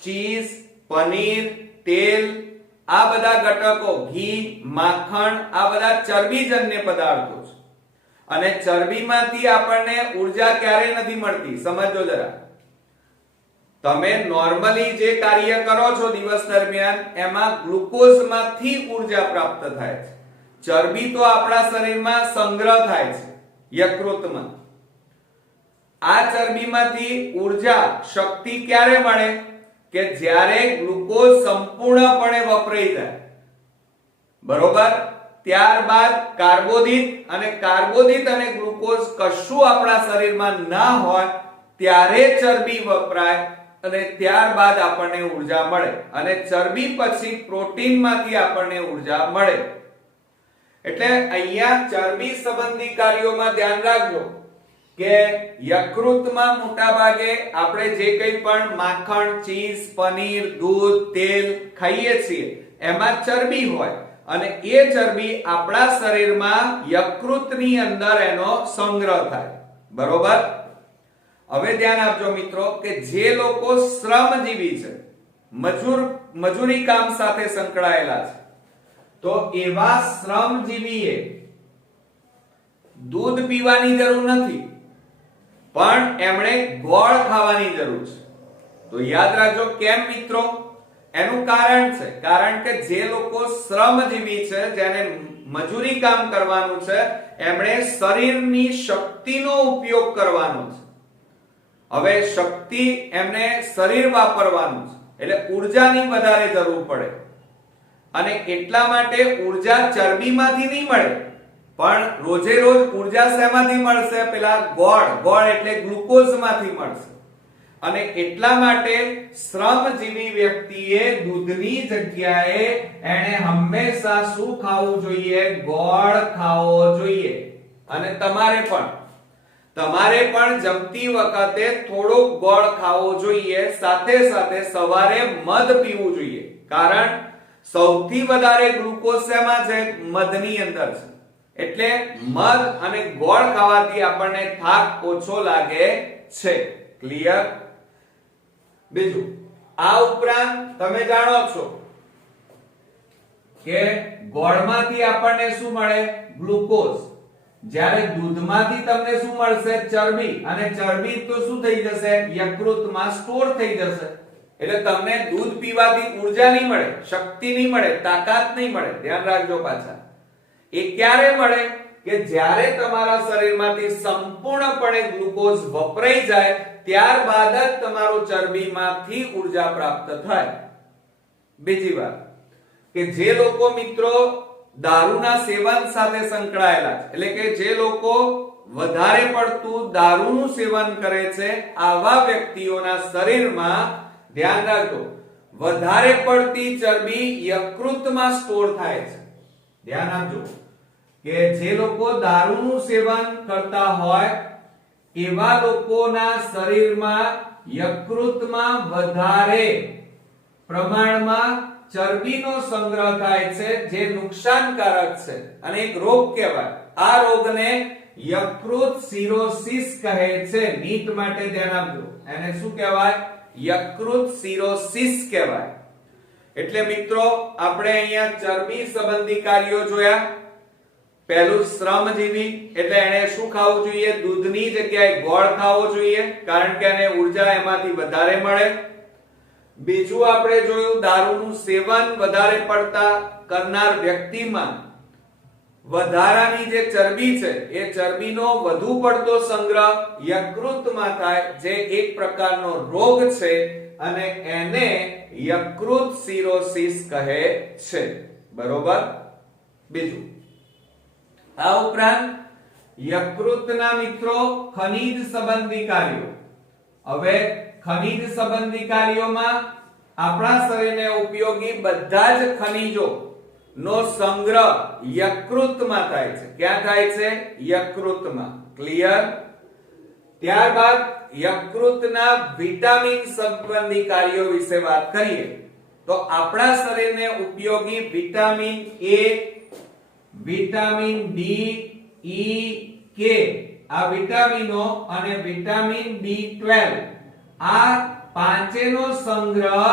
ચીઝ, પનીર, તેલ, આ બધા ઘટકો, ઘી, માખણ, આ બધા ચરબીજન્ય પદાર્થો છે. અને ચરબીમાંથી આપણને ઊર્જા ક્યારે નથી મળતી? સમજો જરા. તમે નોર્મલી જે કાર્ય કરો છો દિવસ દરમિયાન એમાં ગ્લુકોઝમાંથી ઊર્જા પ્રાપ્ત થાય છે. ચરબી તો આપણા શરીરમાં સંગ્રહ થાય છે યકૃતમાં. આ ચરબીમાંથી ઊર્જા, શક્તિ ક્યારે મળે? કે જ્યારે ગ્લુકોઝ સંપૂર્ણપણે વપરાઈ જાય. બરોબર. ત્યારબાદ કાર્બોદિત, અને કાર્બોદિત અને ગ્લુકોઝ કશું આપણા શરીરમાં ના હોય ત્યારે ચરબી વપરાય અને ત્યારબાદ આપણને ઊર્જા મળે, અને ચરબી પછી પ્રોટીનમાંથી આપણને ઊર્જા મળે. એટલે અહીંયા ચરબી સંબંધી કાર્યોમાં ધ્યાન રાખજો કે યકૃતમાં મોટા ભાગે આપણે જે કંઈ પણ માખણ, ચીઝ, પનીર, દૂધ, તેલ ખાઈએ છીએ એમાં ચરબી હોય, અને એ ચરબી આપણા શરીરમાં યકૃતની અંદર એનો સંગ્રહ થાય. બરોબર. હવે ધ્યાન આપજો મિત્રો કે જે લોકો શ્રમજીવી છે, મજૂરી કામ સાથે સંકળાયેલા છે, તો એવા શ્રમજીવીએ દૂધ પીવાની જરૂર નથી, પણ એમણે ગોળ ખાવાની જરૂર છે. તો યાદ રાખજો કેમ મિત્રો? એનું કારણ છે, કારણ કે જે લોકો શ્રમજીવી છે, જેને મજૂરી કામ કરવાનું છે, એમણે શરીરની શક્તિનો ઉપયોગ કરવાનો છે. હવે શક્તિ એમને શરીર વાપરવાનું છે, એટલે ઊર્જાની વધારે જરૂર પડે, અને એટલા માટે ઊર્જા ચરબીમાંથી નહીં મળે, પણ રોજે રોજ ઊર્જા શેમાંથી મળશે? પેલા ગોળ એટલે ગ્લુકોઝમાંથી મળશે. અને એટલા માટે શ્રમજીવી વ્યક્તિએ દૂધની જગ્યાએ એને હંમેશા શું ખાવું જોઈએ? ગોળ ખાવો જોઈએ. અને તમારે પણ જમતી વખતે થોડોક ગોળ ખાવો જોઈએ, સાથે સાથે સવારે મધ પીવું જોઈએ, કારણ સૌથી વધારે ગ્લુકોઝ શેમાં છે? મધની અંદર છે. એટલે મધ અને ગોળ ખાવાથી આપણને થાક ઓછો લાગે છે. ક્લિયર? બીજું, આ ઉપરાંત તમે જાણો છો કે ગોળમાંથી આપણને શું મળે? ગ્લુકોઝ. જ્યારે દૂધમાંથી તમને શું મળશે? ચરબી. અને ચરબી તો શું થઈ જશે? યકૃતમાં સ્ટોર થઈ જશે. એટલે તમને દૂધ પીવાથી ઊર્જા નહીં મળે, શક્તિ નહીં મળે, તાકાત નહીં મળે. ધ્યાન રાખજો પાછા. એ ક્યારે મળે? કે જ્યારે તમારા શરીરમાંથી સંપૂર્ણપણે ગ્લુકોઝ વપરાઈ જાય, ત્યારબાદ જ તમારો ચરબીમાંથી ઊર્જા પ્રાપ્ત થાય. બીજી વાત કે જે લોકો મિત્રો દારૂના સેવન સાથે સંકળાયેલા છે, એટલે કે જે લોકો વધારે પડતું દારૂનું સેવન કરે છે, આવા વ્યક્તિઓના શરીરમાં ધ્યાન રાખજો વધારે પડતી ચરબી યકૃતમાં સ્ટોર થાય છે. ધ્યાન આપજો કે જે લોકો દારૂનું સેવન કરતા હોય એવા લોકોના શરીરમાં યકૃતમાં વધારે પ્રમાણમાં ચરબીનો સંગ્રહ થાય છે, જે નુકસાનકારક છે અને એક રોગ કહેવાય. આ રોગને યકૃત સિરોસિસ કહે છે. નીટ માટે ધ્યાન આપજો, એને શું કહેવાય? યકૃત સિરોસિસ કહેવાય. એટલે મિત્રો આપણે અહીંયા ચરબી સંબંધી કાર્યો જોયા. પહેલું શ્રમજીવી, એટલે એને શું ખાવું જોઈએ? દૂધની જગ્યાએ ગોળ ખાવો જોઈએ, કારણ કે એને ઊર્જા એમાંથી વધારે મળે. બીજું આપણે જોયું દારૂનું સેવન વધારે પડતા કરનાર વ્યક્તિમાં વધારાની જે ચરબી છે એ ચરબીનો વધુ પડતો સંગ્રહ યકૃતમાં થાય, જે એક પ્રકારનો રોગ છે અને એને યકૃત સિરોસિસ કહે છે. બરોબર. બીજું, આ ઉપરાંત યકૃતના મિત્રો ખનિજ સંબંધી કાર્યો. હવે ખનિજ સંબંધી કાર્યોમાં આપણા શરીરને ઉપયોગી બધા જ ખનિજો નો સંગ્રહ યકૃતમાં થાય છે. ક્યાં થાય છે? યકૃતમાં. ક્લિયર? ત્યારબાદ યકૃતના વિટામિન સંબંધી કાર્યો વિશે વાત કરીએ તો આપણા શરીરને ઉપયોગી vitamin A, vitamin D, E, K આ વિટામિનો અને વિટામિન B12 આ પાંચેનો સંગ્રહ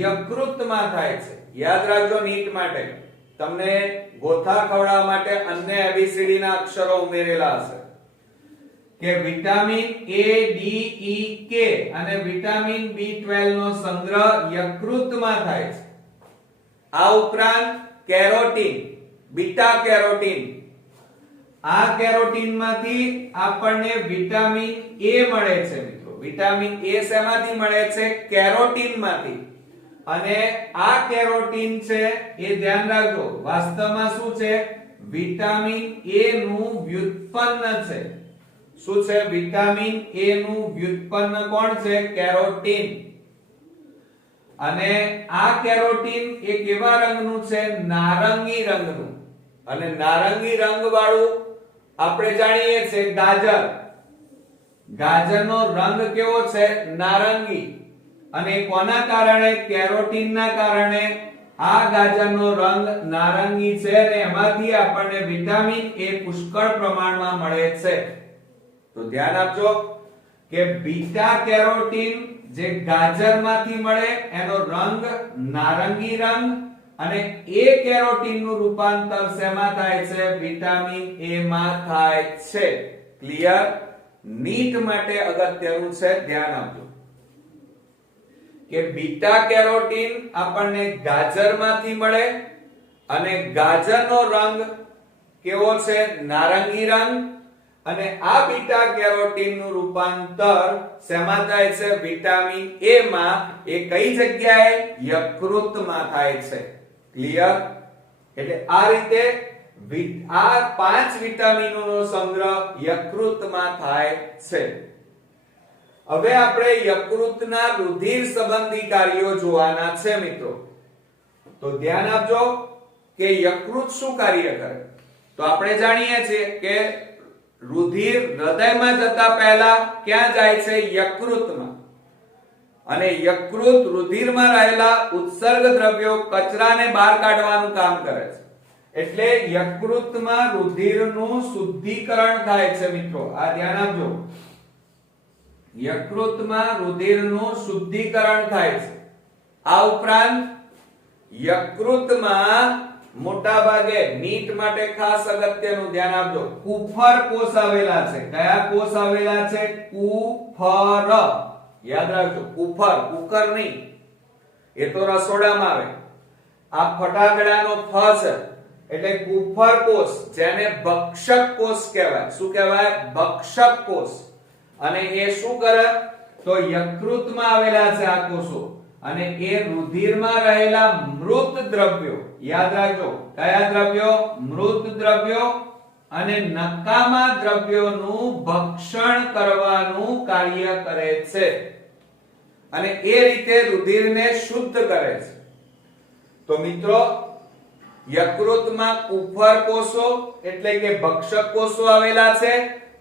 યકૃતમાં થાય છે. યાદ રાખજો નીટ માટે તમને ગોથા ખવડાવવા માટે અન્ય ABCD ના અક્ષરો ઉમેરેલા હશે કે vitamin A, D, E, K અને વિટામિન B12 નો સંગ્રહ યકૃતમાં થાય છે. આ ઉપરાંત કેરોટીન, બીટા કેરોટીન, આ કેરોટીન માંથી આપણને વિટામિન A મળે છે મિત્રો. વિટામિન A શેમાંથી મળે છે? કેરોટીન માંથી. અને આ કેરોટીન છે એ ધ્યાન રાખજો વાસ્તવમાં શું છે વિટામિન એ નું વ્યુત્પન્ન છે શું છે વિટામિન એ નું વ્યુત્પન્ન કોણ છે કેરોટીન અને આ કેરોટીન એ કેવા રંગનું છે નારંગી રંગનું અને નારંગી રંગ વાળું આપણે જાણીએ છીએ ગાજરનો રંગ કેવો છે નારંગી અને કોના કારણે કેરોટીનના કારણે આ ગાજરનો રંગ નારંગી છે અને એમાંથી આપણને વિટામિન એ પુષ્કળ પ્રમાણમાં મળે છે તો ધ્યાન આપજો કે બીટા કેરોટીન જે ગાજરમાંથી મળે એનો રંગ નારંગી રંગ અને એ કેરોટીન નું રૂપાંતર શેમાં થાય છે વિટામિન એ માં થાય છે ક્લિયર નીટ માટે અગત્યનું છે ધ્યાન આપજો કે બીટા કેરોટીન આપણને ગાજરમાંથી મળે અને ગાજરનો રંગ કેવો છે નારંગી રંગ અને આ બીટા કેરોટીન નું રૂપાંતર શેમાં થાય છે વિટામિન એ માં એ કઈ જગ્યાએ યકૃતમાં થાય છે ક્લિયર એટલે આ રીતે આ 5 વિટામિનોનો સંગ્રહ યકૃતમાં થાય છે હવે આપણે યકૃતના રુધિર સંબંધી કાર્યો જોવાના છે મિત્રો તો ધ્યાન આપજો કે યકૃત શું કાર્ય કરે તો આપણે જાણીએ છીએ કે રુધિર હૃદયમાં જતા પહેલા ક્યાં જાય છે યકૃતમાં અને યકૃત રુધિરમાં રહેલા ઉત્સર્ગ દ્રવ્યો કચરાને બહાર કાઢવાનું કામ કરે છે એટલે યકૃતમાં રુધિરનું શુદ્ધિકરણ થાય છે મિત્રો આ ધ્યાન આપજો યકૃતમાં રુધિરનું શુદ્ધિકરણ થાય છે આ ઉપરાંત યકૃતમાં મોટા ભાગે નીટ માટે ખાસ અગત્યનું ધ્યાન આપજો કુફર કોષ આવેલા છે કયા કોષ આવેલા છે કુફર યાદ રાખજો કુફર કુકર નહીં એ તો રસોડામાં આવે આ ફટાકડાનો ફ છે એટલે કુફર કોષ જેને ભક્ષક કોષ કહેવાય શું કહેવાય ભક્ષક કોષ અને એ શું કરે તો યકૃતમાં આવેલા છે આ કોષો અને એ રુધિરમાં રહેલા મૃત દ્રવ્યો યાદ રાખજો કયા દ્રવ્યો મૃત દ્રવ્યો અને નકામા દ્રવ્યોનું ભક્ષણ કરવાનું કાર્ય કરે છે અને એ રીતે રુધિરને શુદ્ધ કરે છે તો મિત્રો યકૃતમાં કુફર કોષો એટલે કે ભક્ષક કોષો આવેલા છે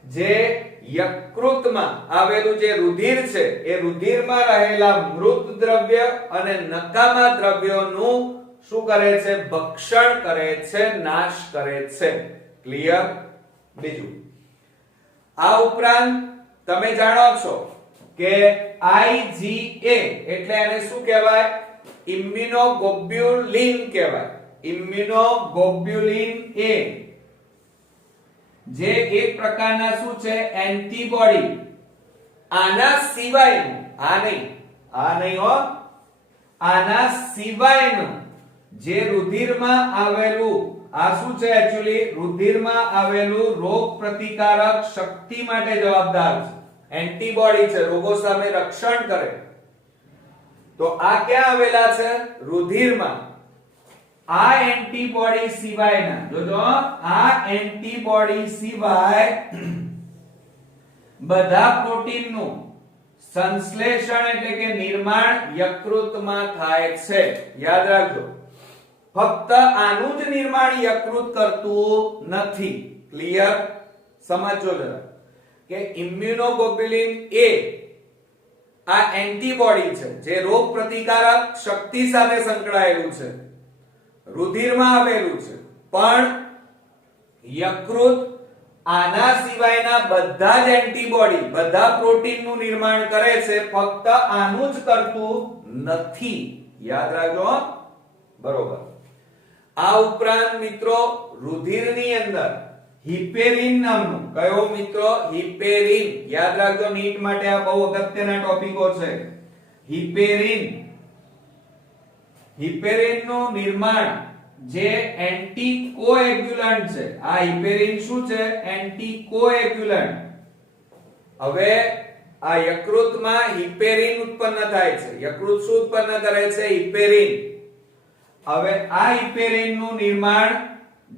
જે યકૃતમાં આવેલું જે રુધિર છે એ રુધિરમાં રહેલા મૃત દ્રવ્ય અને નકામા દ્રવ્યોનું શું કરે છે ભક્ષણ કરે છે નાશ કરે છે ક્લિયર બીજું આ ઉપરાંત તમે જાણો છો કે IgA એટલે એને શું કહેવાય ઇમ્યુનોગ્લોબ્યુલિન કહેવાય ઇમ્યુનોગ્લોબ્યુલિન A જે એક પ્રકારના શું છે એન્ટીબોડી આના સિવાયનું આ નહીં હો આના સિવાયનું જે રુધિરમાં આવેલું આ શું છે એક્ચ્યુઅલી રુધિરમાં આવેલું રોગ પ્રતિકારક શક્તિ માટે જવાબદાર છે એન્ટીબોડી છે રોગો સામે રક્ષણ કરે તો આ ક્યાં આવેલા છે રુધિરમાં આ એન્ટીબોડી સિવાયના જોજો આ એન્ટીબોડી સિવાય બધા પ્રોટીનનું સંશ્લેષણ એટલે કે નિર્માણ યકૃતમાં થાય છે યાદ રાખજો ફક્ત આનું જ નિર્માણ યકૃત કરતું નથી ક્લિયર સમજો જરા કે ઇમ્યુનોગ્લોબ્યુલિન A આ એન્ટીબોડી છે જે રોગ પ્રતિકારક શક્તિ સાથે સંકળાયેલું છે રુધિરમાં આવેલું છે પણ યકૃત આના સિવાયના બધા જ એન્ટીબોડી બધા પ્રોટીનનું નિર્માણ કરે છે ફક્ત આનું જ કરતું નથી યાદ રાખજો બરોબર આ ઉપરાંત મિત્રો રુધિરની અંદર હિપેરિન નામનું કયો મિત્રો હિપેરિન યાદ રાખજો નીટ માટે આ બહુ અગત્યના ટોપિકો છે હિપેરિન નું નિર્માણ જે એન્ટીકોએગ્યુલન્ટ છે આ હિપેરિન શું છે એન્ટીકોએગ્યુલન્ટ હવે આ યકૃતમાં હિપેરિન ઉત્પન્ન થાય છે. યકૃત શું ઉત્પન્ન કરે છે? હિપેરિન. હવે આ હિપેરિનનું નિર્માણ,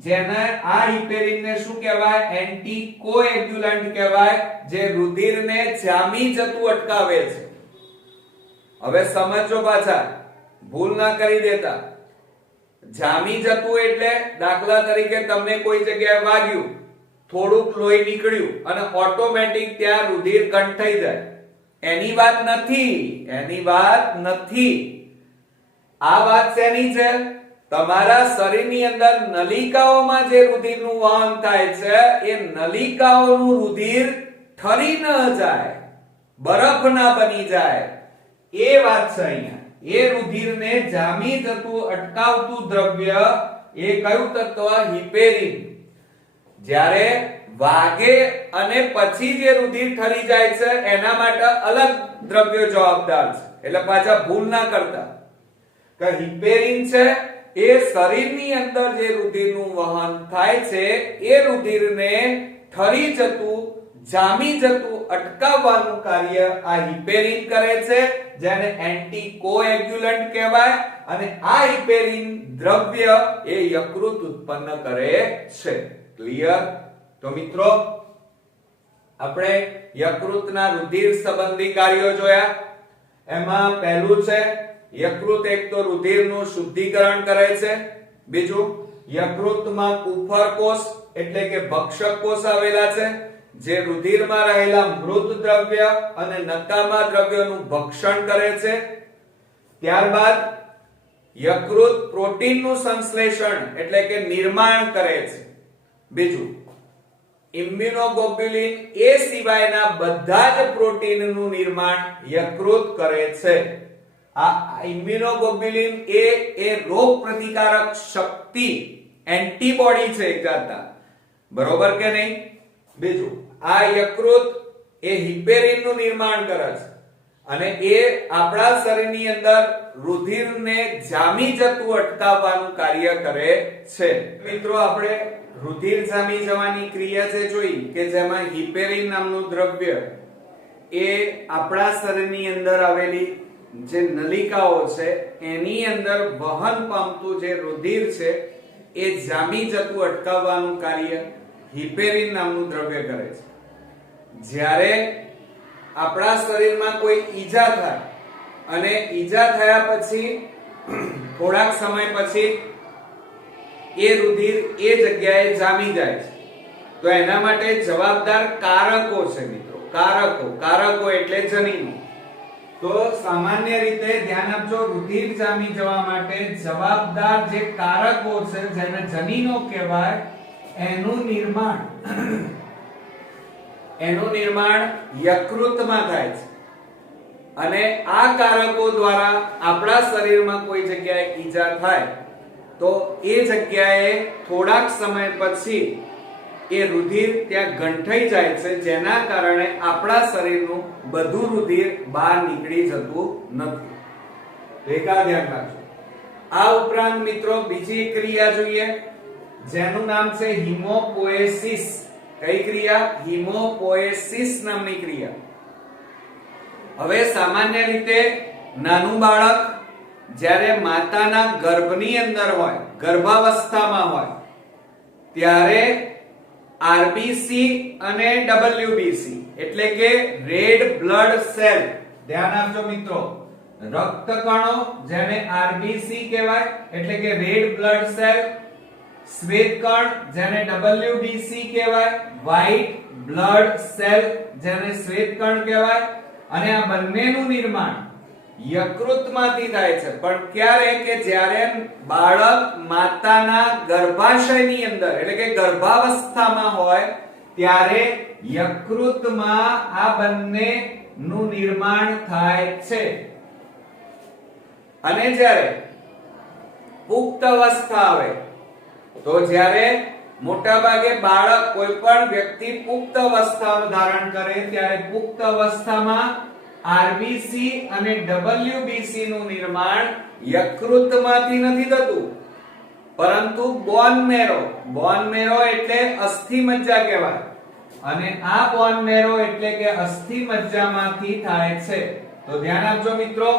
જેને આ હિપેરિનને શું કહેવાય? એન્ટીકોએગ્યુલન્ટ કહેવાય, જે રુધિરને જામી જતું અટકાવે છે. હવે સમજો પાછા, ભૂલ ના કરી દેતા. જામી જતું એટલે દાખલા તરીકે તમને કોઈ જગ્યાએ વાગ્યું, થોડુંક લોહી નીકળ્યું અને ઓટોમેટિક ત્યાં રુધિર ઘટ થઈ જાય, એની વાત નથી. એની વાત નથી. આ વાત શેની છે? તમારા શરીરની અંદર નલિકાઓમાં જે રુધિરનું વહન થાય છે, એ નલિકાઓનું રુધિર ઠરી ન જાય, બરફ ના બની જાય, એ વાત છે અહીંયા. એ રુધિરને જામી જતું અટકાવતું દ્રવ્ય એ કયું તત્વ? હિપેરિન. જ્યારે વાગે અને પછી જે રુધિર ઠરી જાય છે, એના માટે અલગ દ્રવ્યો જવાબદાર છે. એટલે પાછા ભૂલ ના કરતા કે હિપેરિન છે એ શરીરની અંદર જે રુધિરનું વહન થાય છે, એ રુધિરને ઠરી જતું, જામી જતું અટકાવવાનું કાર્ય આ હિપેરિન કરે છે, જેને એન્ટીકોએગ્યુલન્ટ કહેવાય. અને આ હિપેરિન દ્રવ્ય એ યકૃત ઉત્પન્ન કરે છે. ક્લિયર? તો મિત્રો, આપણે યકૃતના રુધિર સંબંધી કાર્યો જોયા. એમાં પહેલું છે, યકૃત એક તો રુધિરનું શુદ્ધિકરણ કરે છે. બીજું, યકૃતમાં કુફર કોષ એટલે કે ભક્ષક કોષ આવેલા છે, જે રુધિરમાં રહેલા મૃત દ્રવ્ય અને નકામા દ્રવ્યોનું ભક્ષણ કરે છે. ત્યારબાદ યકૃત પ્રોટીનનું સંશ્લેષણ એટલે કે નિર્માણ કરે છે. બીજું, ઇમ્યુનોગ્લોબ્યુલિન એ સિવાયના બધા જ પ્રોટીનનું નિર્માણ યકૃત કરે છે. આ ઇમ્યુનોગ્લોબ્યુલિન એ રોગ પ્રતિકારક શક્તિ, એન્ટીબોડી છે એક જાતના. બરોબર કે નહીં? બીજું, આ યકૃત એ હિપેરિનનું નિર્માણ કરે છે અને એ આપણા શરીરની અંદર રુધિરને જામી જતું અટકાવવાનું કાર્ય કરે છે. મિત્રો, આપણે રુધિર જામી જવાની ક્રિયા છે જોઈ, કે જેમાં હિપેરિન નામનું દ્રવ્ય એ આપણા શરીરની અંદર આવેલી જે નલિકાઓ છે એની અંદર વહન પામતું જે રુધિર છે એ જામી જતું અટકાવવાનું કાર્ય હિપેરિન નામનું દ્રવ્ય કરે છે. જ્યારે આપણા શરીરમાં કોઈ ઈજા થાય અને ઈજા થયા પછી થોડાક સમય પછી એ રુધિર એ જગ્યાએ જામી જાય છે, તો એના માટે જવાબદાર કારકો છે મિત્રો. કારકો એટલે જનીનો. તો સામાન્ય રીતે ધ્યાન આપજો, રુધિર જામી જવા માટે જવાબદાર જે કારકો છે, જેને જનીનો કહેવાય, એનું નિર્માણ યકૃતમાં થાય છે. અને આ કારકો દ્વારા આપણા શરીરમાં કોઈ જગ્યાએ ઈજા થાય તો એ જગ્યાએ થોડાક સમય પછી એ રુધિર ત્યાં ગંઠાઈ જાય છે, જેના કારણે આપણા શરીરનું બધું રુધિર બહાર નીકળી જતું નથી. એકા ધ્યાન રાખજો. આ ઉપરાંત મિત્રો બીજી ક્રિયા જોઈએ, જેનું નામ છે હિમોપોએસિસ. કઈ ક્રિયા? હિમોપોએસિસ નામની ક્રિયા. હવે સામાન્ય રીતે નાનું બાળક જ્યારે માતાના ગર્ભની અંદર હોય, ગર્ભાવસ્થામાં હોય, ત્યારે આરબીસી અને ડબલ્યુબીસી એટલે કે રેડ બ્લડ સેલ, ધ્યાન આપજો મિત્રો, રક્તકણો જેને આરબીસી કહેવાય એટલે કે રેડ બ્લડ સેલ, શ્વેતકણ જેને ડબલ્યુબીસી કહેવાય, વ્હાઇટ બ્લડ સેલ જેને શ્વેતકણ કહેવાય, અને આ બંનેનું નિર્માણ યકૃતમાંથી થાય છે. પણ ક્યારે? કે જ્યારે બાળક માતાના ગર્ભાશયની અંદર એટલે કે ગર્ભાવસ્થામાં હોય ત્યારે યકૃતમાં આ બંનેનું નિર્માણ થાય છે. અને જ્યારે પુખ્ત અવસ્થા આવે, તો જ્યારે મોટા ભાગે બાળક, કોઈ પણ વ્યક્તિ પુખ્ત અવસ્થા ધારણ કરે ત્યારે પુખ્ત અવસ્થામાં આરબીસી અને ડબલ્યુબીસી નું નિર્માણ યકૃતમાંથી નથી થતું, પરંતુ બોન મેરો એટલે અસ્થિ મજ્જા કહેવાય, અને આ બોન મેરો એટલે કે અસ્થિ મજ્જામાંથી થાય છે. તો ધ્યાન આપજો મિત્રો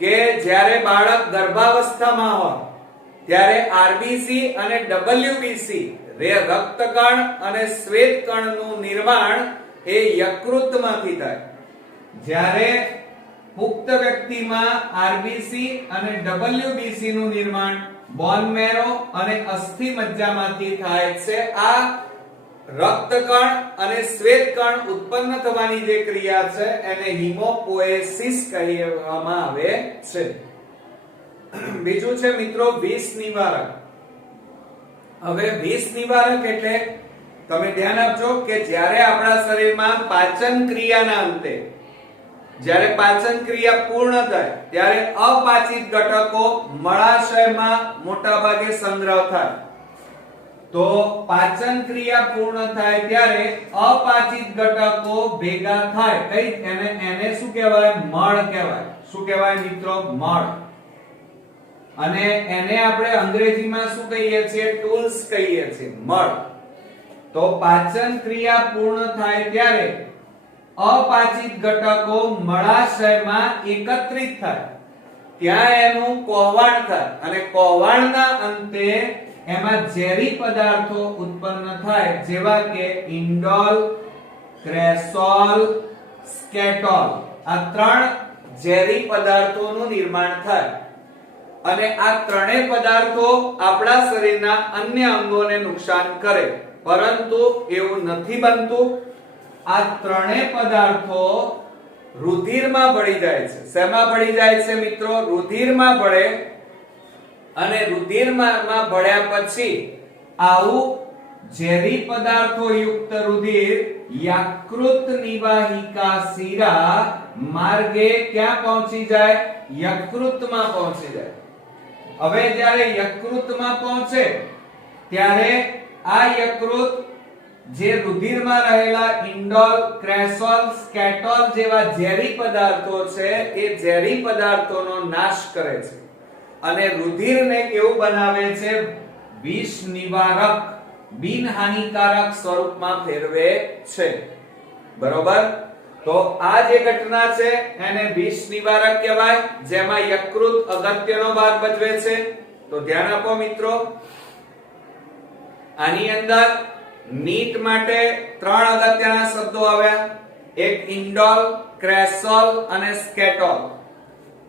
કે જ્યારે બાળક ગર્ભાવસ્થામાં હોય ત્યારે આરબીસી અને ડબલ્યુબીસી રક્તકણ અને શ્વેતકણનું નિર્માણ એ યકૃતમાંથી થાય. જ્યારે પુખ્ત વ્યક્તિમાં આરબીસી અને ડબલ્યુબીસી નું નિર્માણ બોન મેરો અને અસ્થિ મજ્જામાંથી થાય છે. આ રક્તકણ અને શ્વેતકણ ઉત્પન્ન થવાની જે ક્રિયા છે એને હિમોપોએસિસ કહેવામાં આવે છે. બીજું છે મિત્રો વિષ નિવારક. હવે વિષ નિવારક એટલે તમે ધ્યાન આપજો કે જ્યારે આપણા શરીરમાં પાચન ક્રિયાના અંતે જ્યારે પાચન ક્રિયા પૂર્ણ થાય ત્યારે અપાચિત ઘટકો મળાશયમાં મોટા ભાગે સંગ્રહ થાય. તો પાચન ક્રિયા પૂર્ણ થાય ત્યારે અપાચિત ઘટકો ભેગા થાય. કઈ એને શું કહેવાય? મળ કહેવાય. શું કહેવાય મિત્રો? મળ. અને એને આપણે અંગ્રેજીમાં શું કહીએ છીએ? ટૂલ્સ કહીએ છીએ. મળ. તો પાચન ક્રિયા પૂર્ણ થાય ત્યારે અપાચિત ઘટકો મળાશયમાં એકત્રિત થાય. ત્યાં એનું કોહવાણ થાય અને કોહવાણના અંતે એમાં ઝેરી પદાર્થો ઉત્પન્ન થાય જેવા કે ઇન્ડોલ, ક્રેસોલ, સ્કેટોલ. આ ત્રણ ઝેરી પદાર્થોનું નિર્માણ થાય અને આ ત્રણેય પદાર્થો આપણા શરીરના અન્ય અંગોને નુકસાન કરે. પરંતુ એવું નથી બનતું. આ ત્રણેય પદાર્થો રુધિરમાં ભળી જાય છે. શેમાં ભળી જાય છે મિત્રો? રુધિરમાં ભળે અને રુધિરમાં ભળ્યા પછી આવું ઝેરી પદાર્થો યુક્ત રુધિર યકૃત નિવાહિકા શિરા માર્ગે ક્યાં પહોંચી જાય? યકૃતમાં પહોંચી જાય. હવે જ્યારે યકૃતમાં પહોંચે ત્યારે આ યકૃત જે રુધિરમાં રહેલા ઇન્ડોલ, ક્રેસોલ, સ્કેટોલ જેવા ઝેરી પદાર્થો છે એ ઝેરી પદાર્થોનો નાશ કરે છે અને રુધિરને કેવું બનાવે છે? વિષ નિવારક, બિનહાનિકારક સ્વરૂપમાં ફેરવે છે. બરોબર? તો આ જે ઘટના છે એને વિષ નિવારક કહેવાય, જેમાં યકૃત અગત્યનો ભાગ ભજવે છે. તો ધ્યાન આપો મિત્રો. આની અંદર નીટ માટે ત્રણ અગત્યના શબ્દો આવ્યા. એક ઇન્ડોલ, ક્રેસોલ અને સ્કેટોલ.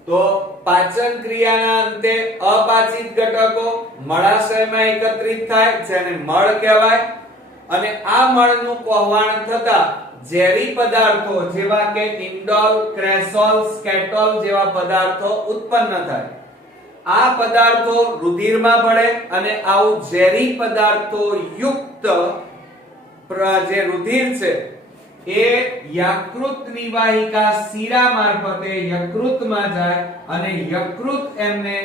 તો પાચન ક્રિયાના અંતે અપાચિત ઘટકો મળાશયમાં એકત્રિત થાય જેને મળ કહેવાય અને આ મળનું કોહવાણ થતા ઝેરી પદાર્થો જેવા કે ઇન્ડોલ, ક્રેસોલ, સ્કેટોલ જેવા પદાર્થો ઉત્પન્ન થાય. આ પદાર્થો રુધિરમાં ભળે અને આવું ઝેરી પદાર્થો યુક્ત જે રુધિર છે એ યકૃત નિવાહિકા શિરા મારફતે યકૃતમાં જાય અને યકૃત એમને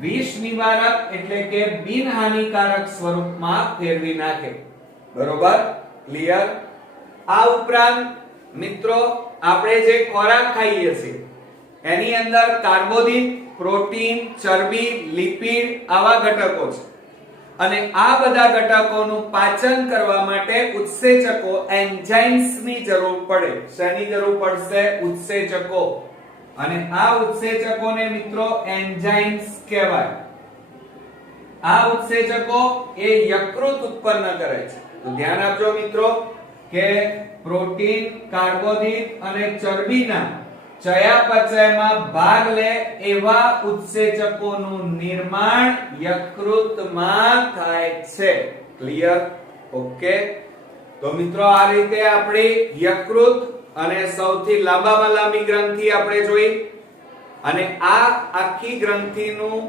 વિષ નિવારક એટલે કે બિનહાનિકારક સ્વરૂપમાં ફેરવી નાખે. બરોબર? ક્લિયર? આ ઉપરાંત મિત્રો આપણે જે ખોરાક ખાઈએ છીએ એની અંદર કાર્બોદિત, પ્રોટીન, ચરબી, લિપિડ આવા ઘટકો છે અને આ બધા ઘટકોનું પાચન કરવા માટે ઉત્સેચકો એન્ઝાઇમ્સ ની જરૂર પડે. શેની જરૂર પડશે? ઉત્સેચકો. અને આ ઉત્સેચકોને મિત્રો એન્ઝાઇમ્સ કહેવાય. આ ઉત્સેચકો એ યકૃત ઉત્પન્ન કરે છે. તો ધ્યાન આપજો મિત્રો કે પ્રોટીન, કાર્બોદિત અને ચરબીના ચયાપચયમાં ભાગ લે એવા ઉત્સેચકોનું નિર્માણ યકૃતમાં થાય છે. ક્લિયર? ઓકે. તો મિત્રો આ રીતે આપણી યકૃત અને સૌથી લાંબામાં લાંબી ગ્રંથિ આપણે જોઈ અને આ આખી ગ્રંથિનું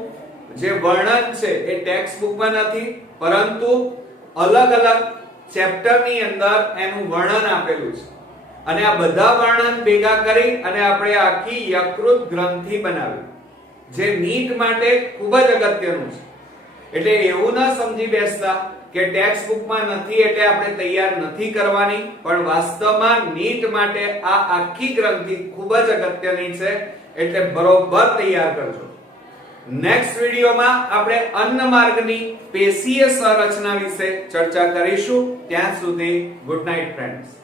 જે વર્ણન છે એ ટેક્સ્ટ બુકમાં નથી પરંતુ અલગ અલગ ચેપ્ટરની અંદર એનું વર્ણન આપેલું છે અને આ બધા વર્ણન ભેગા કરી અને આપણે આખી યકૃત ગ્રંથિ બનાવી જે નીટ માટે ખૂબ જ અગત્યનું છે. એટલે એવું ના સમજી બેસતા કે ટેક્સ્ટ બુકમાં નથી એટલે આપણે તૈયાર નથી કરવાની, પણ વાસ્તવમાં નીટ માટે આ આખી ગ્રંથિ ખૂબ જ અગત્યની છે એટલે બરોબર તૈયાર કરજો. નેક્સ્ટ વિડિયોમાં આપણે અન્નમાર્ગની પેશીય સંરચના વિશે ચર્ચા કરીશું. ત્યાં સુધી ગુડ નાઇટ ફ્રેન્ડ્સ.